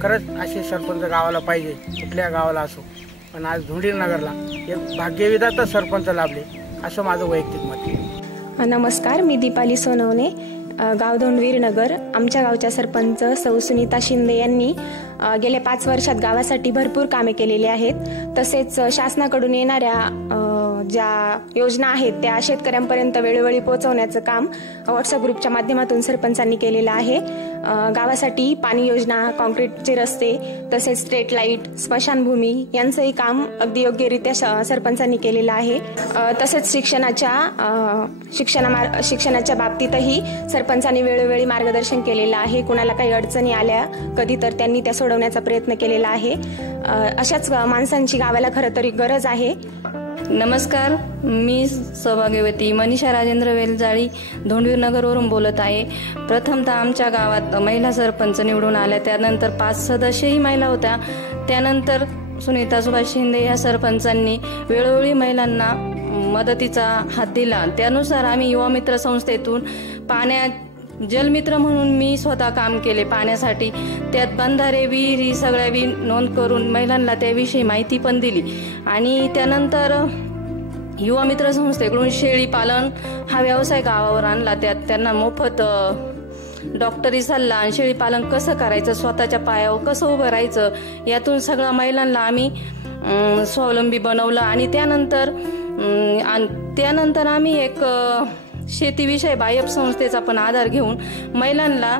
खरंच असे सरपंच गावाला पाहिजे, कुठल्या गावाला असो. पण आज दोंडवीर नगरला एक भाग्यविधाता सरपंच लाभले असं माझं वैयक्तिक मत आहे. नमस्कार, मी दीपाली सोनवणे, गाव दोंडवीर नगर. आमच्या गावच्या सरपंच सौ सुनीता शिंदे यांनी गेल्या 5 वर्षात गावासाठी भरपूर कामे केलेली आहेत. तसेच शासनाकडून येणाऱ्या ज्या योजना आहेत त्या शेतकऱ्यांपर्यंत वेळोवेळी पोहोचवण्याचं काम व्हॉट्सअप ग्रुपच्या माध्यमातून सरपंचांनी केलेलं आहे. गावासाठी पाणी योजना, कॉन्क्रीटचे रस्ते, तसेच स्ट्रीट लाईट, स्मशानभूमी यांचंही काम अगदी योग्यरित्या सरपंचांनी केलेलं आहे. तसेच शिक्षणाच्या बाबतीतही सरपंचांनी वेळोवेळी मार्गदर्शन केलेलं आहे. कुणाला काही अडचणी आल्या कधी तर त्यांनी त्या सोडवण्याचा प्रयत्न केलेला आहे. अशाच माणसांची गावाला खरं तरी गरज आहे. नमस्कार, मी सौभाग्यवती मनीषा राजेंद्र वेलजाळी धोंडवीर नगरवरून बोलत आहे. प्रथमतः आमच्या गावात महिला सरपंच निवडून आल्या, त्यानंतर 5 सदस्यही महिला होत्या. त्यानंतर सुनीता सुभाष शिंदे या सरपंचांनी वेळोवेळी महिलांना मदतीचा हात दिला. त्यानुसार आम्ही युवा मित्र संस्थेतून जलमित्र म्हणून मी स्वतः काम केले पाण्यासाठी. त्यात बंधारे, विहिरी सगळ्या नोंद करून महिलांना त्याविषयी माहिती पण दिली. आणि त्यानंतर युवा मित्र संस्थेकडून शेळी पालन हा व्यवसाय गावावर आणला. त्यात त्यांना मोफत डॉक्टरी सल्ला आणि शेळी पालन कसं करायचं, स्वतःच्या पायावर कसं उभं राहायचं, यातून सगळ्या महिलांना आम्ही स्वावलंबी बनवलं. आणि त्यानंतर आम्ही एक शेतीविषयी बायप संस्थेचा पण आधार घेऊन महिलांना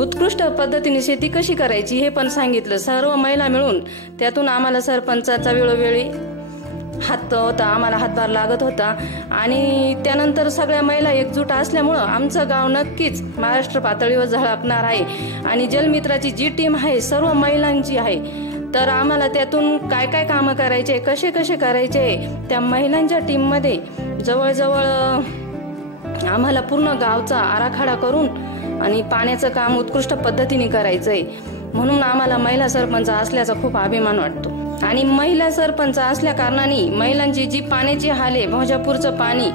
उत्कृष्ट पद्धतीने शेती कशी करायची हे पण सांगितलं. सर्व महिला मिळून त्यातून आम्हाला सरपंचाचा वेळोवेळी हात होता, आम्हाला हातभार लागत होता. आणि त्यानंतर सगळ्या महिला एकजूट असल्यामुळं आमचं गाव नक्कीच महाराष्ट्र पातळीवर झळकणार आहे. आणि जलमित्राची जी टीम आहे सर्व महिलांची आहे. तर आम्हाला त्यातून काय काय कामं करायचे, कसे कसे करायचे, त्या महिलांच्या टीममध्ये जवळजवळ आम्हाला पूर्ण गावचा आराखडा करून आणि पाण्याचं काम उत्कृष्ट पद्धतीने करायचंय. म्हणून आम्हाला महिला सरपंच असल्याचा खूप अभिमान वाटतो. आणि महिला सरपंच असल्या कारणाने महिलांची जी पाण्याची हाल आहे, भोजापूरचं पाणी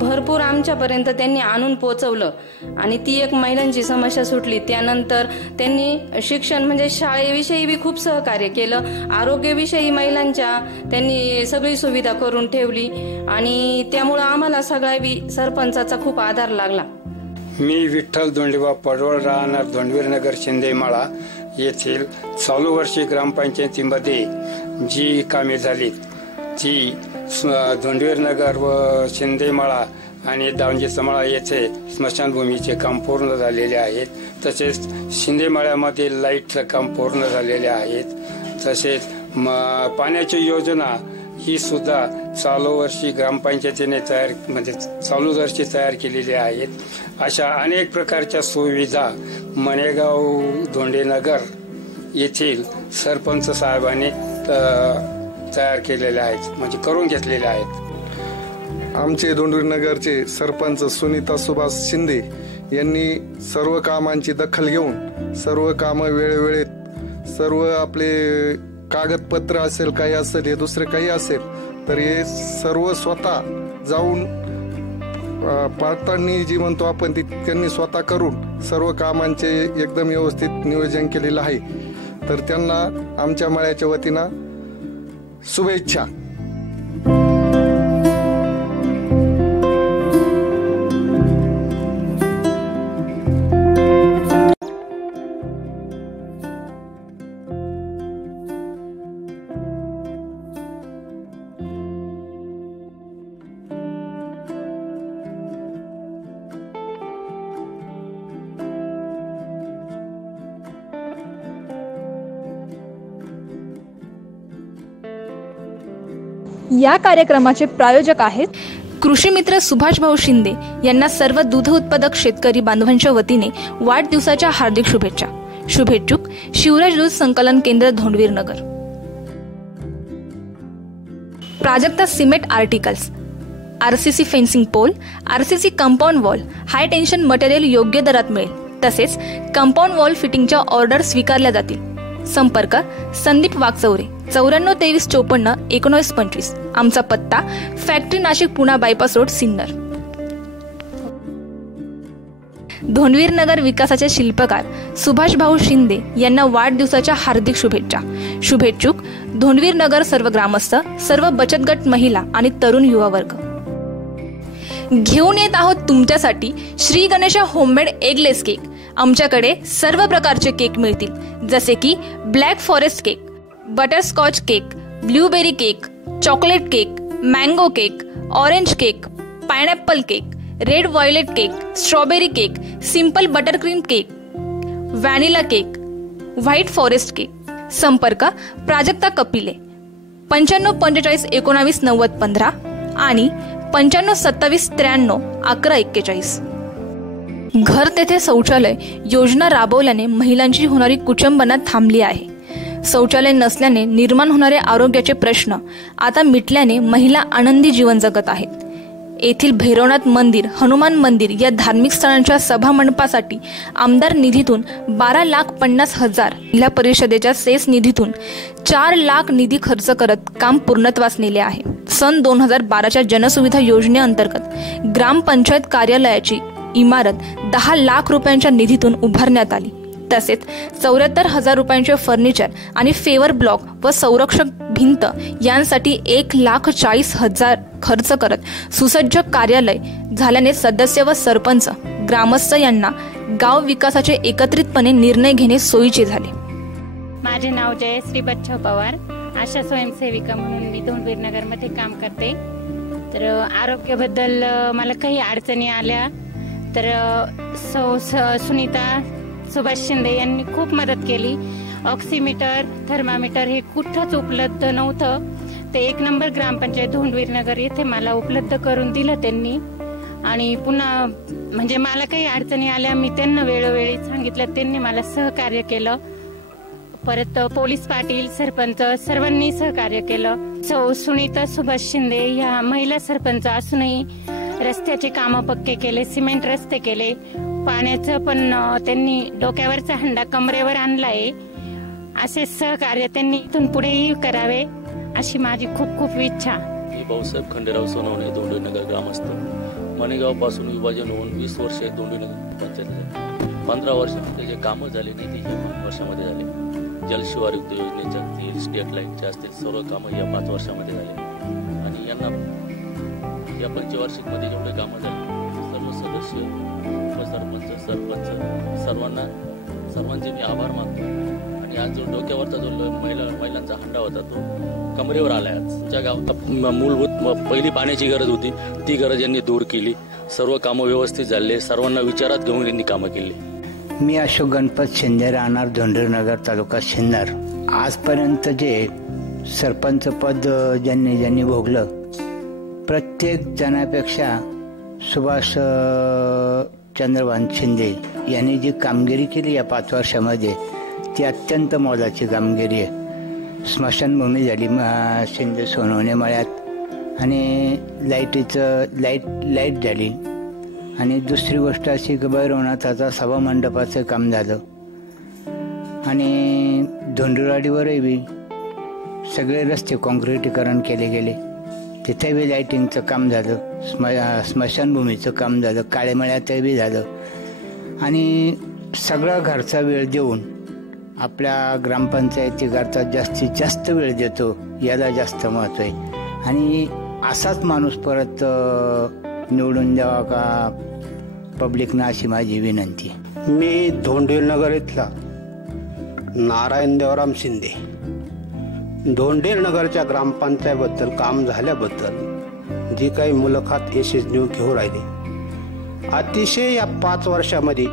भरपूर आमच्यापर्यंत त्यांनी आणून पोहोचवलं आणि ती एक महिलांची समस्या सुटली. त्यानंतर त्यांनी शिक्षण म्हणजे शाळेविषयी बी खूप सहकार्य केलं. आरोग्याविषयी महिलांच्या त्यांनी सगळी सुविधा करून ठेवली आणि त्यामुळं आम्हाला सगळ्या बी सरपंचाचा खूप आधार लागला. मी विठ्ठल धोंडीबा पडवळ, राहणार धोंडवीर नगर शिंदेमाळा येथील चालू वर्षी ग्रामपंचायतीमध्ये जी कामे झाली ती धोंडवीर नगर व शिंदेमाळा आणि दावंजीचमाळा येथे स्मशानभूमीचे काम पूर्ण झालेले आहेत. तसेच शिंदेमाळ्यामध्ये लाईटचं काम पूर्ण झालेले आहेत. तसेच पाण्याची योजना ही सुद्धा चालू वर्षी ग्रामपंचायतीने चालू वर्षी तयार केलेली आहेत. अशा अनेक प्रकारच्या सुविधा मनेगाव धोंडेनगर येथील सरपंच साहेबांनी तयार केलेल्या आहेत, म्हणजे करून घेतलेल्या आहेत. आमचे धोंडवीर नगरचे सरपंच सुनीता सुभाष शिंदे यांनी सर्व कामांची दखल घेऊन सर्व कामं वेळोवेळेत सर्व आपले कागदपत्र असेल, काही असेल, हे दुसरे काही असेल तर हे सर्व स्वतः जाऊन पडताळणी जी म्हणतो आपण ती त्यांनी स्वतः करून सर्व कामांचे एकदम व्यवस्थित नियोजन केलेलं आहे. तर त्यांना आमच्या मळ्याच्या वतीनं शुभेच्छा. या कार्यक्रमाचे प्रायोजक आहेत कृषी मित्र सुभाष भाऊ शिंदे यांना सर्व दूध उत्पादक शेतकरी बांधवांच्या वतीने वाढदिवसाच्या हार्दिक शुभेच्छा. शुभेच्छुक शिवराज दूध संकलन केंद्र Dhondvir Nagar. Prajakta cement articles, RCC fencing pole, RCC compound wall, high tension material योग्य दरात मिळेल. तसेच कंपाऊंड वॉल फिटिंगच्या ऑर्डर स्वीकारल्या जातील. संपर्क संदीप वागचौरे 9423541925. आमचा पत्ता factory Nashik Poona bypass road Sinnar. Dhondvir Nagar विकासाचे शिल्पकार सुभाष भाऊ शिंदे यांना वाढदिवसाच्या हार्दिक शुभेच्छा. शुभेच्छुक धोंडवीर नगर सर्व ग्रामस्थ, सर्व बचत गट महिला आणि तरुण युवा वर्ग. घेऊन येत आहोत तुमच्यासाठी Shri Ganesh homemade eggless cake. आमच्याकडे सर्व प्रकारचे केक मिळतील, जसे की black forest cake, butterscotch cake, blueberry cake, chocolate cake, mango cake, orange cake, pineapple cake, red violet cake, strawberry cake, simple buttercream cake, vanilla cake, white forest cake. संपर्क प्राजक्ता कपिले 9545199015 आणि 9527931141. घर तेथे शौचालय योजना राबवल्याने महिलांची होणारी कुचंबना थांबली आहे. शौचालय नसल्याने निर्माण होणारे आरोग्याचे प्रश्न आता मिटल्याने महिला आनंदी जीवन जगत आहेत. येथील भैरवनाथ मंदिर, हनुमान मंदिर या धार्मिक स्थळांच्या सभा मंडपासाठी आमदार निधीतून 12,50,000, जिल्हा परिषदेच्या सेस निधीतून 4 लाख निधी खर्च करत काम पूर्णत्वास नेले आहे. सन 2012च्या जनसुविधा योजनेअंतर्गत ग्रामपंचायत कार्यालयाची इमारत 10 लाख रुपयांच्या निधीतून उभारण्यात आली. तसेच 74,000 रुपयांचे फर्निचर आणि फेवर ब्लॉक व संरक्षक भिंत यांसाठी 1,40,000 खर्च करत सुसज्ज कार्यालय झाल्याने सदस्य व सरपंच, ग्रामस्थ यांना गाव विकासाचे एकत्रितपणे निर्णय घेणे सोयीचे झाले. माझे नाव जयश्री बच्चव पवार. आशा स्वयंसेविका म्हणून मी धोंडवीर मध्ये काम करते. तर आरोग्याबद्दल मला काही अडचणी आल्या तर सुनीता सुभाष शिंदे यांनी खूप मदत केली. ऑक्सिमीटर, थर्मामीटर हे कुठंच उपलब्ध नव्हतं. ते 1 नंबर ग्रामपंचायत धोंडवीर नगर येथे मला उपलब्ध करून दिलं त्यांनी. आणि पुन्हा म्हणजे मला काही अडचणी आल्या मी त्यांना वेळोवेळी सांगितलं, त्यांनी मला सहकार्य केलं. परत पोलीस पाटील, सरपंच सर्वांनी सहकार्य केलं. सुनीता सुभाष शिंदे ह्या महिला सरपंच असूनही रस्त्याचे कामं पक्के केले, सिमेंट रस्ते केले. पाण्याचं पण त्यांनी डोक्यावरचा हंडा कमरेवर आणलाय. असे सहकार्य त्यांनी इथून पुढेही करावे अशी माझी खूप खूप इच्छा. मी भाऊसाहेब खंडेराव सोनवणे, धोंडवीर नगर ग्रामस्थ. मणेगाव पासून विभाजन होऊन 20 वर्षे धोंडवीर नगर पंचायत. 15 वर्षामध्ये जे कामं झाले नाही ते 5 वर्षामध्ये झाले. जलशिवार युक्त योजनेच्या स्ट्रीट लाईटच्या असतील सर्व कामं या 5 वर्षामध्ये झाले. आणि यांना या पंचवार्षिकमध्ये जेवढे कामं झाले सर्व सदस्य, सरपंच सर्वांचे मी आभार मानतो. आणि आज जो डोक्यावरचा जो महिलांचा हंडा होता तो कमरेवर आलाय. आज तुमच्या गावात मूलभूत पहिली पाण्याची गरज होती, ती गरज यांनी दूर केली. सर्व कामं व्यवस्थित झाले, सर्वांना विचारात घेऊन यांनी कामं केली. मी अशोक गणपत शिंदे, राहणार धोंडवीर नगर, तालुका सिन्नर. आजपर्यंत जे सरपंच पद ज्यांनी भोगलं, प्रत्येक जणापेक्षा सुभाष चंद्रभान शिंदे यांनी जी कामगिरी केली या 5 वर्षामध्ये ती अत्यंत मोलाची कामगिरी आहे. स्मशानभूमी झाली शिंदे सोनवणे मळ्यात, आणि लाईट झाली. आणि दुसरी गोष्ट अशी की भैरवनाथाचा सभा मंडपाचं काम झालं. आणि धोंडुरवाडीवरही बी सगळे रस्ते कॉन्क्रिटीकरण केले गेले. तिथे बी लाईटिंगचं काम झालं, स्मशानभूमीचं काम झालं, काळेमळ्यातही बी झालं. आणि सगळा घरचा वेळ देऊन आपल्या ग्रामपंचायतीकरता जास्तीत जास्त वेळ देतो, याला जास्त महत्त्व आहे. आणि असाच माणूस परत निवडून द्यावा का पब्लिकना, अशी माझी विनंती. मी धोंडवीर नगर इथला नारायण देवराम शिंदे. धोंडवीर नगरच्या ग्रामपंचायतीबद्दल काम झाल्याबद्दल जी काही मुलाखत एसएस न्यूज घेऊन राहिली, अतिशय या 5 वर्षामध्ये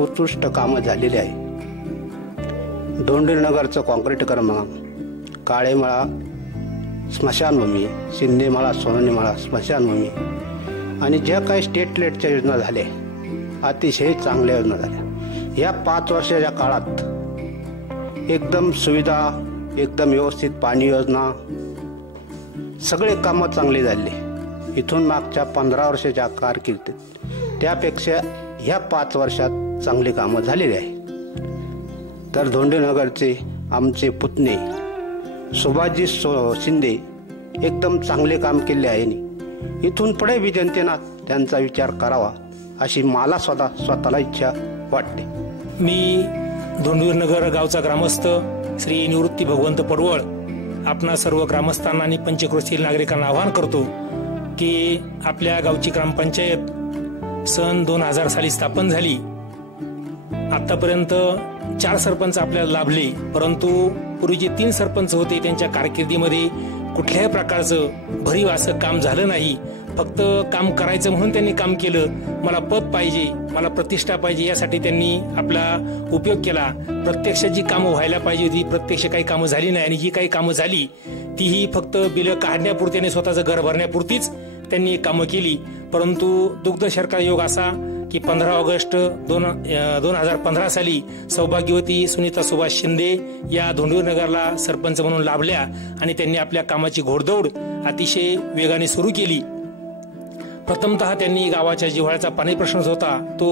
उत्कृष्ट कामं झालेली आहे. धोंडवीर नगरचं कॉन्क्रिटीकरण, काळेमळा स्मशानभूमी, शिंदेमळा, सोनवणेमळा स्मशानभूमी, आणि ज्या काही स्टेट लाईटच्या योजना झाल्या अतिशय चांगल्या योजना झाल्या. या 5 वर्षाच्या काळात एकदम सुविधा, एकदम व्यवस्थित पाणी योजना, सगळे कामं चांगले झाले. इथून मागच्या 15 वर्षाच्या कारकिर्दीत त्यापेक्षा ह्या 5 वर्षात चांगली कामं झालेली आहे. तर धोंडवीर नगरचे आमचे पुतणे सुभाषजी शिंदे एकदम चांगले काम केले आहे. इथून पुढे बी जनतेनं त्यांचा विचार करावा अशी मला स्वतःला इच्छा वाटते. मी धोंडवीर नगर गावचा ग्रामस्थ श्री निवृत्ती भगवंत पडवळ आपणा सर्व ग्रामस्थांना आणि पंचक्रोशीतील नागरिकांना आवाहन करतो की आपल्या गावची ग्रामपंचायत सन 2000 साली स्थापन झाली. आतापर्यंत 4 सरपंच आपल्याला लाभले, परंतु पूर्वी जे 3 सरपंच होते त्यांच्या कारकिर्दीमध्ये कुठल्याही प्रकारचं भरीव असं काम झालं नाही. फक्त काम करायचं म्हणून त्यांनी काम केलं. मला पद पाहिजे, मला प्रतिष्ठा पाहिजे यासाठी त्यांनी आपला उपयोग केला. प्रत्यक्ष जी कामं व्हायला पाहिजे होती प्रत्यक्ष काही कामं झाली नाही, आणि जी काही कामं झाली तीही फक्त बिलं काढण्यापुरती आणि स्वतःचं घर भरण्यापुरतीच त्यांनी कामं केली. परंतु दुग्ध शर्करा योग असा की 15 ऑगस्ट 2015 साली सौभाग्यवती सुनीता सुभाष शिंदे या धोंडवीर नगरला सरपंच म्हणून लाभल्या आणि त्यांनी आपल्या कामाची घोडदौड अतिशय वेगाने सुरू केली. प्रथमतः त्यांनी गावाच्या जिव्हाळ्याचा पाणी प्रश्न होता तो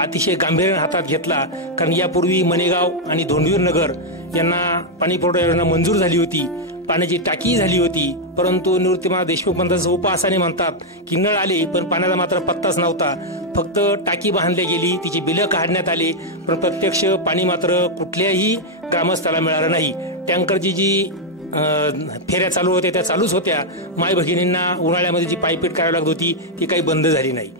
अतिशय गांभीर्याने हातात घेतला. कारण यापूर्वी मनेगाव आणि धोंडवीर नगर यांना पाणी पुरवठा योजना मंजूर झाली होती, पाण्याची टाकी झाली होती. परंतु निवृत्तीमा देशमुख पंतांचं उपहासाने म्हणतात की नळ आले पण पाण्याचा मात्र पत्ताच नव्हता. फक्त टाकी बांधली गेली, तिची बिलं काढण्यात आले, पण प्रत्यक्ष पाणी मात्र कुठल्याही ग्रामस्थाला मिळालं नाही. टँकरची जी फेऱ्या चालू होत्या त्या चालूच होत्या. माय भगिनींना उन्हाळ्यामध्ये जी पायपीट करावी लागत होती ती काही बंद झाली नाही.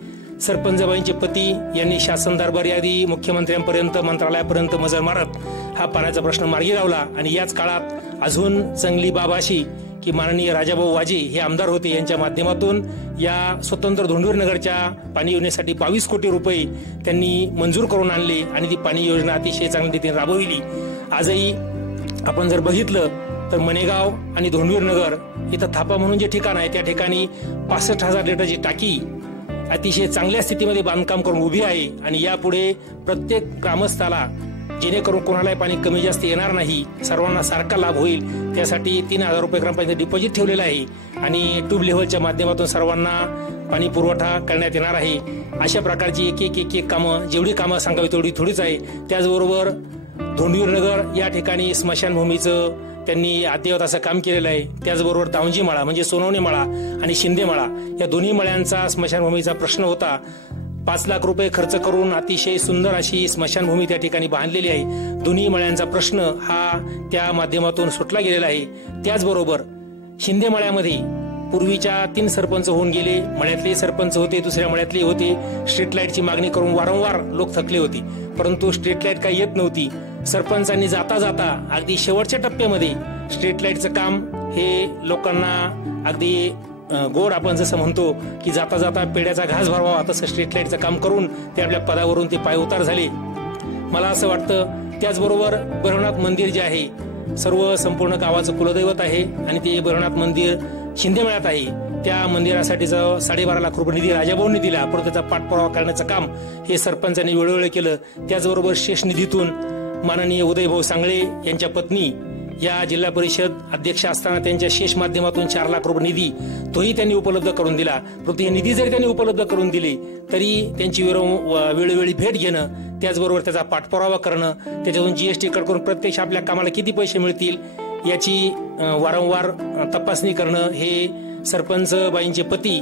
सरपंचबाईंचे पती यांनी शासन दरबारी आधी मुख्यमंत्र्यांपर्यंत मंत्रालयापर्यंत मजल मारत हा पाण्याचा प्रश्न मार्गी लावला. आणि याच काळात अजून चांगली बाब अशी की माननीय राजाभाऊ वाजे हे आमदार होते, यांच्या माध्यमातून या स्वतंत्र धोंडवीर नगरच्या पाणी योजनेसाठी 22 कोटी रुपये त्यांनी मंजूर करून आणले आणि ती पाणी योजना अतिशय चांगल्या रीतीने राबविली. आजही आपण जर बघितलं तर मनेगाव आणि धोंडवीर नगर इथं थापा म्हणून जे ठिकाण आहे त्या ठिकाणी 65,000 लिटरची टाकी अतिशय चांगल्या स्थितीमध्ये बांधकाम करून उभी आहे. आणि यापुढे प्रत्येक ग्रामस्थाला जेणेकरून कोणालाही पाणी कमी जास्त येणार नाही, सर्वांना सारखा लाभ होईल त्यासाठी 3,000 रुपये ग्रामपंचायत डिपॉझिट ठेवलेलं आहे आणि ट्यूब लेव्हलच्या माध्यमातून सर्वांना पाणी पुरवठा करण्यात येणार आहे. अशा प्रकारची एक कामं, जेवढी कामं सांगावी तेवढी थोडीच आहे. त्याचबरोबर धोंडवीर नगर या ठिकाणी स्मशानभूमीचं त्यांनी अद्ययावत असं काम केलेलं आहे. त्याचबरोबर दावंजी मळा म्हणजे सोनवणे मळा आणि शिंदे मळा या दोन्ही मळ्यांचा स्मशानभूमीचा प्रश्न होता. 5 लाख रुपये खर्च करून अतिशय सुंदर अशी स्मशानभूमी त्या ठिकाणी बांधलेली आहे. दोन्ही मळ्यांचा प्रश्न हा त्या माध्यमातून सुटला गेलेला आहे. त्याचबरोबर शिंदे मळ्यामध्ये पूर्वीच्या 3 सरपंच होऊन गेले, मळ्यातले सरपंच होते, दुसऱ्या मळ्यातले होते. स्ट्रीट लाईटची मागणी करून वारंवार लोक थकले होते, परंतु स्ट्रीट लाईट काही येत नव्हती. सरपंचांनी जाता जाता अगदी शेवटच्या टप्प्यामध्ये स्ट्रीट लाईटचं काम हे लोकांना अगदी गोड आपण जसं म्हणतो की जाता जाता पेड्याचा घास भरवावा तसं स्ट्रीट लाईटचं काम करून ते आपल्या पदावरून ते पायउतार झाले. मला असं वाटतं. त्याचबरोबर भैरवनाथ मंदिर जे आहे सर्व संपूर्ण गावाचं कुलदैवत आहे आणि ते भैरवनाथ मंदिर शिंदेमळ्यात आहे. त्या मंदिरासाठीचा 12.5 लाख रुपये निधी राजाभाऊंनी दिला, परंतु त्याचा पाठपुरावा करण्याचं काम हे सरपंचांनी वेळोवेळी केलं. त्याचबरोबर शेष निधीतून माननीय उदयभाऊ सांगळे यांच्या पत्नी या जिल्हा परिषद अध्यक्ष असताना त्यांच्या शेष माध्यमातून 4 लाख रुपये निधी तोही त्यांनी उपलब्ध करून दिला. परंतु हे निधी जरी त्यांनी उपलब्ध करून दिले तरी त्यांची वेळोवेळी भेट घेणं, त्याचबरोबर त्याचा पाठपुरावा करणं, त्याच्यातून जीएसटी कट करून प्रत्यक्ष आपल्या कामाला किती पैसे मिळतील याची वारंवार तपासणी करणं हे सरपंच बाईंचे पती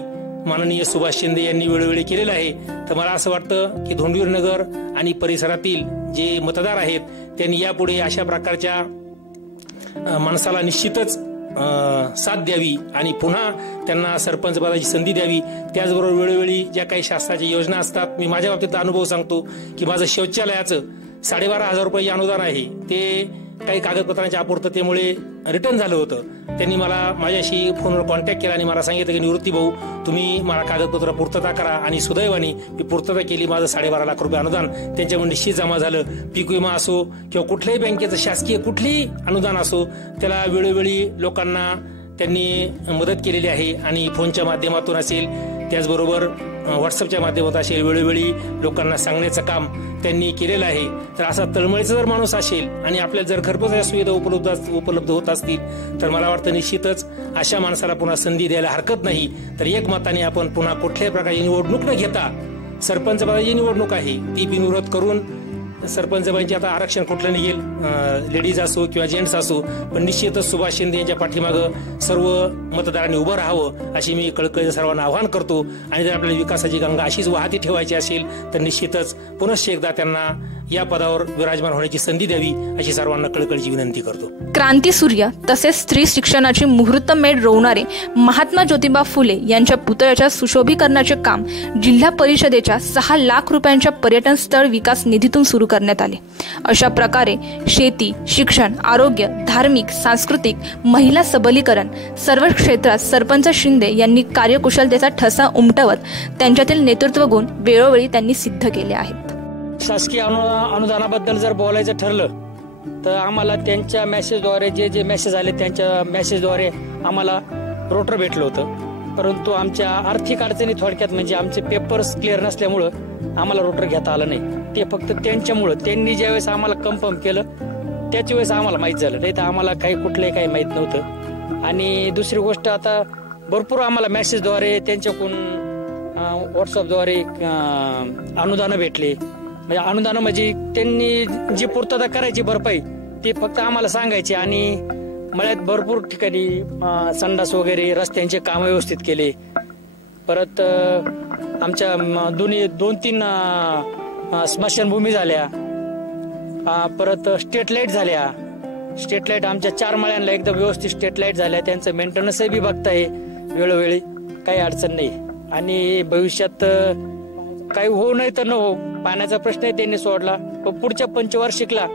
माननीय सुभाष शिंदे यांनी वेळोवेळी केलेलं आहे. तर मला असं वाटतं की धोंडवीर नगर आणि परिसरातील जे मतदार आहेत त्यांनी यापुढे अशा प्रकारच्या माणसाला निश्चितच साथ द्यावी आणि पुन्हा त्यांना सरपंच पदाची संधी द्यावी. त्याचबरोबर वेळोवेळी ज्या काही शासनाच्या योजना असतात, मी माझ्या बाबतीत अनुभव सांगतो की माझं शौचालयाचं 12,500 रुपये अनुदान आहे ते काही कागदपत्रांच्या अपूर्ततेमुळे रिटर्न झालं होतं. त्यांनी मला माझ्याशी फोनवर कॉन्टॅक्ट केला आणि मला सांगितलं की निवृत्ती भाऊ तुम्ही मला कागदपत्र पूर्तता करा, आणि सुदैवाने मी पूर्तता केली. माझं 12.5 लाख रुपये अनुदान त्यांच्यामध्ये निश्चित जमा झालं. पीक विमा असो किंवा कुठल्याही बँकेचं शासकीय कुठलीही अनुदान असो त्याला वेळोवेळी लोकांना त्यांनी मदत केलेली आहे. आणि फोनच्या माध्यमातून असेल, त्याचबरोबर व्हॉट्सअपच्या माध्यमातून असेल, वेळोवेळी लोकांना सांगण्याचं काम त्यांनी केलेलं आहे. तर असा तळमळीचा जर माणूस असेल आणि आपल्याला जर घरपोच सुविधा उपलब्ध होत असतील तर मला वाटतं निश्चितच अशा माणसाला पुन्हा संधी द्यायला हरकत नाही. तर एक मताने आपण पुन्हा कुठल्याही प्रकारची निवडणूक न घेता सरपंच पदाची निवडणूक आहे ती बिनविरोध करून सरपंच बाईंचे आता आरक्षण कुठलं निघेल, लेडीज असो किंवा जेंट्स असो, पण निश्चितच सुभाष शिंदे यांच्या पाठीमागं सर्व मतदारांनी उभं राहावं अशी मी कळकळीनं सर्वांना आवाहन करतो. आणि जर आपल्याला विकासाची गंगा अशीच वाहती ठेवायची असेल तर निश्चितच पुनश्च एकदा त्यांना या पदावर विराजमान होण्याची संधी द्यावी अशी सर्वांना कळकळीची विनंती करतो. क्रांतीसूर्य तसेच स्त्री शिक्षणाची मुहूर्तमेढ रोवणारे महात्मा ज्योतिबा फुले यांच्या पुतळ्याच्या सुशोभीकरणाचे काम जिल्हा परिषदेच्या 6 लाख रुपयांच्या पर्यटन स्थळ विकास निधीतून सुरू करण्यात आले. अशा प्रकारे शेती, शिक्षण, आरोग्य, धार्मिक, सांस्कृतिक, महिला सबलीकरण सर्व क्षेत्रात सरपंच शिंदे यांनी कार्यकुशलतेचा ठसा उमटवत त्यांच्यातील नेतृत्व गुण वेळोवेळी त्यांनी सिद्ध केले आहेत. शासकीय अनुदानाबद्दल जर बोलायचं ठरलं तर आम्हाला त्यांच्या मेसेजद्वारे जे मेसेज आले त्यांच्या मेसेजद्वारे आम्हाला रोटर भेटलं होतं. परंतु आमच्या आर्थिक अडचणी थोडक्यात म्हणजे आमचे पेपर्स क्लिअर नसल्यामुळं आम्हाला रोटर घेता आलं नाही. ते फक्त त्यांच्यामुळं, त्यांनी ज्यावेळेस आम्हाला कन्फर्म केलं त्याच वेळेस आम्हाला माहीत झालं, नाही तर आम्हाला काही माहीत नव्हतं. आणि दुसरी गोष्ट, आता भरपूर आम्हाला मेसेजद्वारे त्यांच्याकडून व्हॉट्सअपद्वारे अनुदानं भेटले. म्हणजे अनुदानं म्हणजे त्यांनी जी पूर्तता करायची भरपाई ते फक्त आम्हाला सांगायचे. आणि मळ्यात भरपूर ठिकाणी संडास वगैरे, रस्त्यांचे काम व्यवस्थित केले. परत आमच्या 2-3 स्मशानभूमी झाल्या. परत स्ट्रीट लाईट झाल्या. स्ट्रीट लाईट आमच्या 4 मळ्यांना एकदम व्यवस्थित स्ट्रीट लाईट झाल्या. त्यांचं मेंटेनन्सही बघताय वेळोवेळी, काही अडचण नाही. आणि भविष्यात काही होऊ नाही तर न हो, पाण्याचा प्रश्नही त्यांनी सोडला. पण पुढच्या पंचवार्षिकला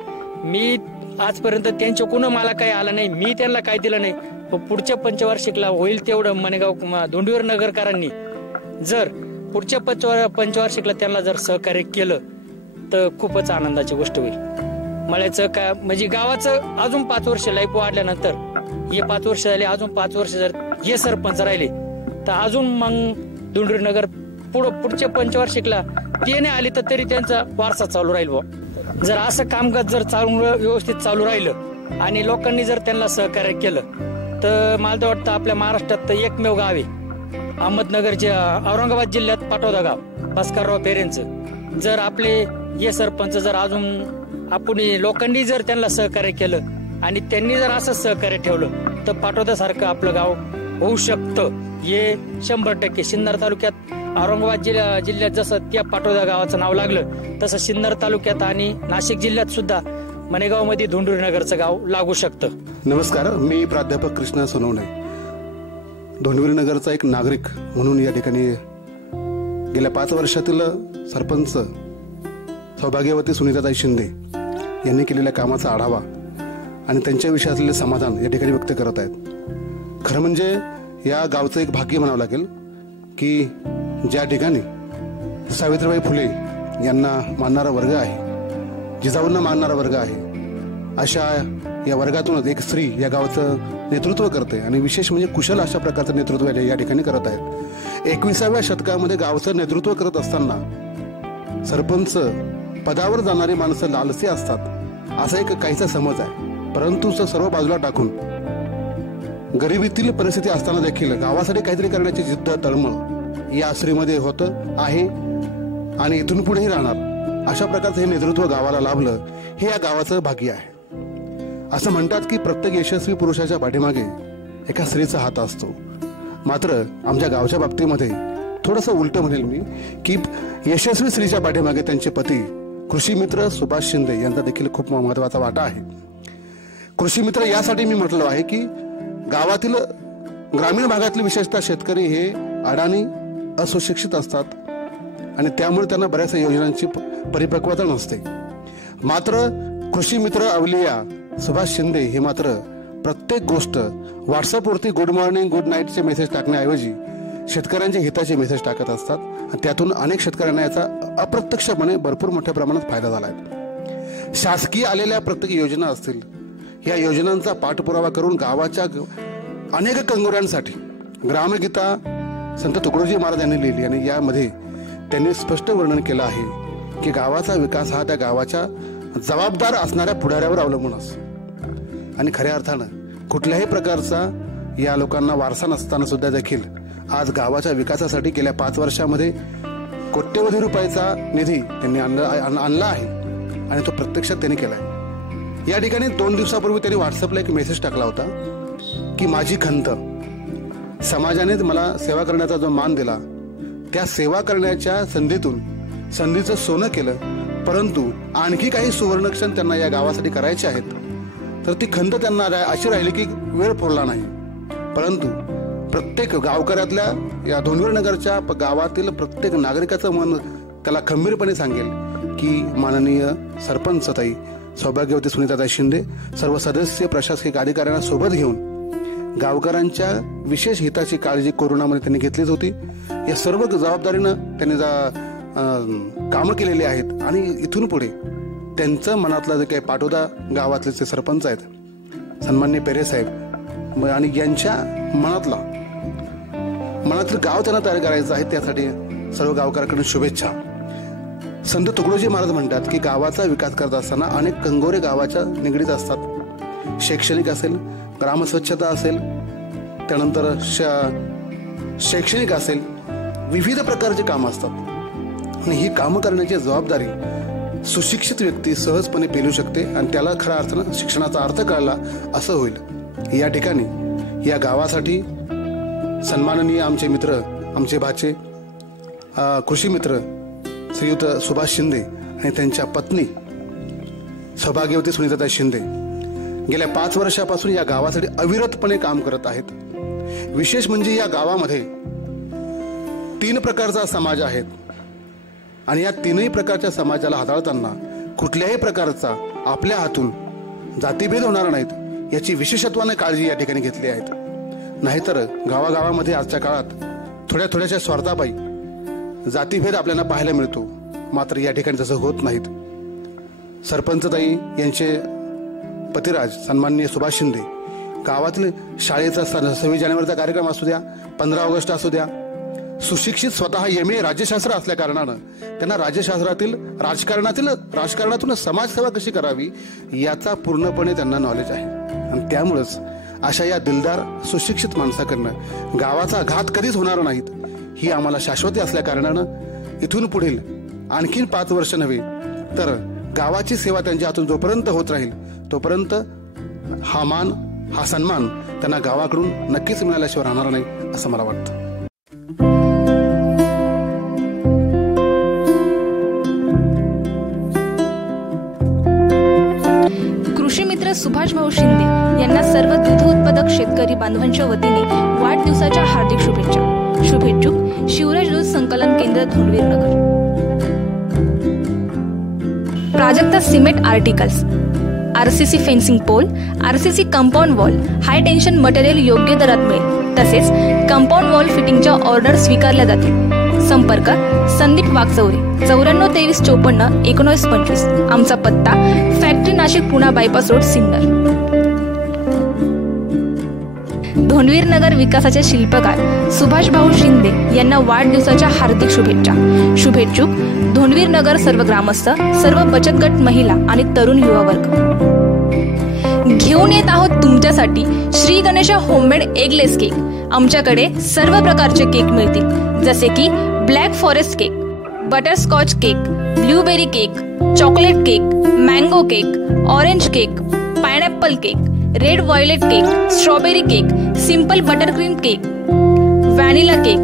मी आजपर्यंत त्यांच्याकडून मला काही आलं नाही, मी त्यांना काही दिलं नाही. पण पुढच्या पंचवार्षिकला होईल तेवढं मनेगाव धोंडवीर नगरकरांनी जर पुढच्या पंचवार्षिकला त्यांना जर सहकार्य केलं तर खूपच आनंदाची गोष्ट होईल. मळ्याचं काय म्हणजे गावाचं अजून 5 वर्ष लाईफ वाढल्यानंतर, हे 5 वर्ष झाले, अजून 5 वर्ष जर हे सरपंच राहिले तर अजून मग धोंडवीर नगर पुढच्या पंचवार्षिकला ते नाही आली तर तरी त्यांचा वारसा चालू राहील. जर असं कामकाज जर व्यवस्थित चालू राहिलं आणि लोकांनी जर त्यांना सहकार्य केलं तर मला तर वाटतं आपल्या महाराष्ट्रात एकमेव गाव आहे अहमदनगरच्या औरंगाबाद जिल्ह्यात पाटोदा गाव, भास्करराव पेरेंचं. जर आपले हे सरपंच जर अजून आपण लोकांनी जर त्यांना सहकार्य केलं आणि त्यांनी जर असं सहकार्य ठेवलं तर पाटोदा सारखं आपलं गाव होऊ शकतं. हे 100% सिन्नर तालुक्यात औरंगाबाद जिल्ह्यात जसं त्या पाटोदा गावाचं नाव लागलं तसं सिन्नर तालुक्यात आणि नाशिक जिल्ह्यात सुद्धा मनेगाव मध्ये धोंडवीर नगरचं गाव लागू शकतं. नमस्कार, मी प्राध्यापक कृष्णा सोनवणे, धोंडवीर नगरचा एक नागरिक म्हणून या ठिकाणी गेल्या 5 वर्षातील सरपंच सौभाग्यवती सुनीताताई शिंदे यांनी केलेल्या कामाचा आढावा आणि त्यांच्याविषयी असलेले समाधान या ठिकाणी व्यक्त करत आहेत. खरं म्हणजे या गावचं एक भाग्य म्हणावं लागेल की ज्या ठिकाणी सावित्रीबाई फुले यांना मानणारा वर्ग आहे, जिजाऊंना मानणारा वर्ग आहे, अशा या वर्गातूनच एक स्त्री या गावाचं नेतृत्व करते आणि विशेष म्हणजे कुशल अशा प्रकारचं नेतृत्व या ठिकाणी करत आहेत. 21व्या शतकामध्ये गावचं नेतृत्व करत असताना सरपंच पदावर जाणारी माणसं लालसी असतात असा एक काहीसा समज आहे. परंतु सर्व बाजूला टाकून गरिबीतील परिस्थिती असताना देखील गावासाठी काहीतरी करण्याची जिद्द, तळमळ या स्त्रीमध्ये होतं आहे आणि इथून पुढेही राहणार. अशा प्रकारचं हे नेतृत्व गावाला लाभलं हे या गावाचं भाग्य आहे. असं म्हणतात की प्रत्येक यशस्वी पुरुषाच्या पाठीमागे एका स्त्रीचा हात असतो. मात्र आमच्या गावच्या बाबतीमध्ये थोडंसं उलट म्हणेल मी की यशस्वी स्त्रीच्या पाठीमागे त्यांचे पती कृषी मित्र सुभाष शिंदे यांचा देखील खूप महत्वाचा वाटा आहे. कृषी मित्र यासाठी मी म्हटलं आहे की गावातील ग्रामीण भागातले विशेषतः शेतकरी हे अडाणी, असुशिक्षित असतात आणि त्यामुळे त्यांना बऱ्याचशा योजनांची परिपक्वता नसते. मात्र कृषी मित्र अवलिया सुभाष शिंदे हे मात्र प्रत्येक गोष्ट व्हॉट्सअपवरती गुड मॉर्निंग, गुड नाईटचे मेसेज टाकण्याऐवजी शेतकऱ्यांच्या हिताचे मेसेज टाकत असतात. त्यातून अनेक शेतकऱ्यांना याचा अप्रत्यक्षपणे भरपूर मोठ्या प्रमाणात फायदा झाला आहे. शासकीय आलेल्या प्रत्येक योजना असतील, या योजनांचा पाठपुरावा करून गावाच्या अनेक कंगोऱ्यांसाठी ग्रामगीता संत तुकडोजी महाराज यांनी लिहिली आणि यामध्ये त्यांनी स्पष्ट वर्णन केलं आहे की गावाचा विकास हा त्या गावाच्या जबाबदार असणाऱ्या पुढाऱ्यावर अवलंबून असतो. आणि खऱ्या अर्थानं कुठल्याही प्रकारचा या लोकांना वारसा नसताना सुद्धा देखील आज गावाच्या विकासासाठी गेल्या 5 वर्षामध्ये कोट्यवधी रुपयाचा निधी त्यांनी आणला आहे आणि तो प्रत्यक्षात त्यांनी केला आहे. या ठिकाणी 2 दिवसापूर्वी त्यांनी व्हॉट्सअपला एक मेसेज टाकला होता की माझी खंत, समाजाने मला सेवा करण्याचा जो मान दिला त्या सेवा करण्याच्या संधीचं सोनं केलं परंतु आणखी काही सुवर्णक्षण त्यांना या गावासाठी करायचे आहेत, तर ती खंत त्यांना अशी राहिली की वेळ पुरला नाही. परंतु प्रत्येक गावकऱ्यातल्या या धोंडवीर नगरच्या गावातील प्रत्येक नागरिकाचं मन त्याला खंबीरपणे सांगेल की माननीय सरपंच ताई सौभाग्यवती सुनीताताई शिंदे सर्व सदस्य प्रशासकीय अधिकाऱ्यांना सोबत घेऊन गावकऱ्यांच्या विशेष हिताची काळजी कोरोनामध्ये त्यांनी घेतलीच होती. या सर्व जबाबदारीनं त्यांनी कामं केलेली आहेत आणि इथून पुढे त्यांचं मनातला जे काही पाटोदा गावातले जे सरपंच आहेत सन्माननीय पेरे साहेब आणि यांच्या मनातलं गाव त्यांना तयार करायचं आहे, त्यासाठी सर्व गावकऱ्यांकडून शुभेच्छा. संत तुकडोजी महाराज म्हणतात की गावाचा विकास करत असताना अनेक कंगोरे गावाच्या निगडीत असतात. शैक्षणिक असेल, ग्रामस्वच्छता असेल, त्यानंतर शैक्षणिक असेल, विविध प्रकारचे कामं असतात आणि ही कामं करण्याची जबाबदारी सुशिक्षित व्यक्ती सहजपणे पेलू शकते आणि त्याला खऱ्या अर्थानं शिक्षणाचा अर्थ कळला असं होईल. या ठिकाणी या गावासाठी सन्माननीय आमचे मित्र, आमचे भाचे, कृषी मित्र श्रीयुत सुभाष शिंदे आणि त्यांच्या पत्नी सौभाग्यवती सुनीताताई शिंदे गेल्या 5 वर्षापासून या गावासाठी अविरतपणे काम करत आहेत. विशेष म्हणजे या गावामध्ये 3 प्रकारचा समाज आहेत आणि या 3ही प्रकारच्या समाजाला हाताळताना कुठल्याही प्रकारचा आपल्या हातून जातीभेद होणार नाहीत याची विशेषत्वाने काळजी या ठिकाणी घेतली आहेत. नाहीतर गावागावामध्ये आजच्या काळात थोड्याशा स्वार्थापायी जातीभेद आपल्याला पाहायला मिळतो, मात्र या ठिकाणी तसं होत नाहीत. सरपंचताई यांचे पतिराज सन्माननीय सुभाष शिंदे गावातील शाळेचा 26 जानेवारीचा कार्यक्रम असू द्या, 15 ऑगस्ट असू द्या, सुशिक्षित स्वतः MA राज्यशास्त्र असल्या कारणानं त्यांना राज्यशास्त्रातील राजकारणातून समाजसेवा कशी करावी याचा पूर्णपणे त्यांना नॉलेज आहे आणि त्यामुळेच अशा या दिलदार सुशिक्षित माणसाकडनं गावाचा घात कधीच होणार नाहीत ही आम्हाला शाश्वती असल्या कारणानं इथून पुढील आणखीन 5 वर्ष नव्हे तर गावाची सेवा त्यांच्या हातून जोपर्यंत होत राहील तोपर्यंत हा मान, हा सन्मान त्यांना गावाकडून नक्कीच मिळाल्याशिवाय राहणार नाही असं मला वाटतं. कृषी मित्र सुभाष भाऊ शिंदे यांना सर्व दूध उत्पादक शेतकरी बांधवांच्या वतीने वाढदिवसाच्या हार्दिक शुभेच्छा. शुभेच्छुक शिवराज दूध संकलन केंद्र Dhondvir Nagar. Prajakta cement articles, RCC fencing pole, RCC compound wall, high tension material योग्य दरात मिळेल. तसेच कंपाऊंड वॉल फिटिंगच्या ऑर्डर स्वीकारल्या जातील. संपर्क संदीप वागचौरे 94 23 54 19 25. आमचा पत्ता factory Nashik Poona bypass road Sinnar. Dhondvir Nagar विकासाचे शिल्पकार सुभाष भाऊ शिंदे यांना वाढदिवसाच्या हार्दिक शुभेच्छा. शुभेच्छुक धोंडवीर नगर सर्व ग्रामस्थ, सर्व बचत गट महिला आणि तरुण युवा वर्ग. घेऊन येत आहोत तुमच्यासाठी Shri Ganesha homemade eggless cake. आमच्याकडे सर्व प्रकारचे केक मिळतील, जसे की black forest cake, butterscotch cake, blueberry cake, chocolate cake, mango cake, orange cake, pineapple cake, red violet cake, strawberry cake, simple buttercream cake, vanilla cake,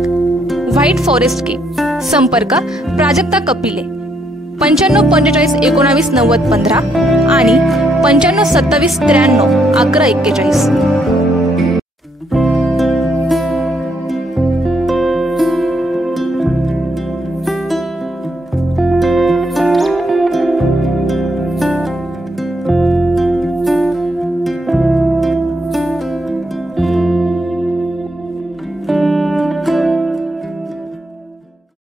white forest cake. संपर्क प्राजक्ता कपिले 95 45 19 90 15 आणि 95 27 93 11 41.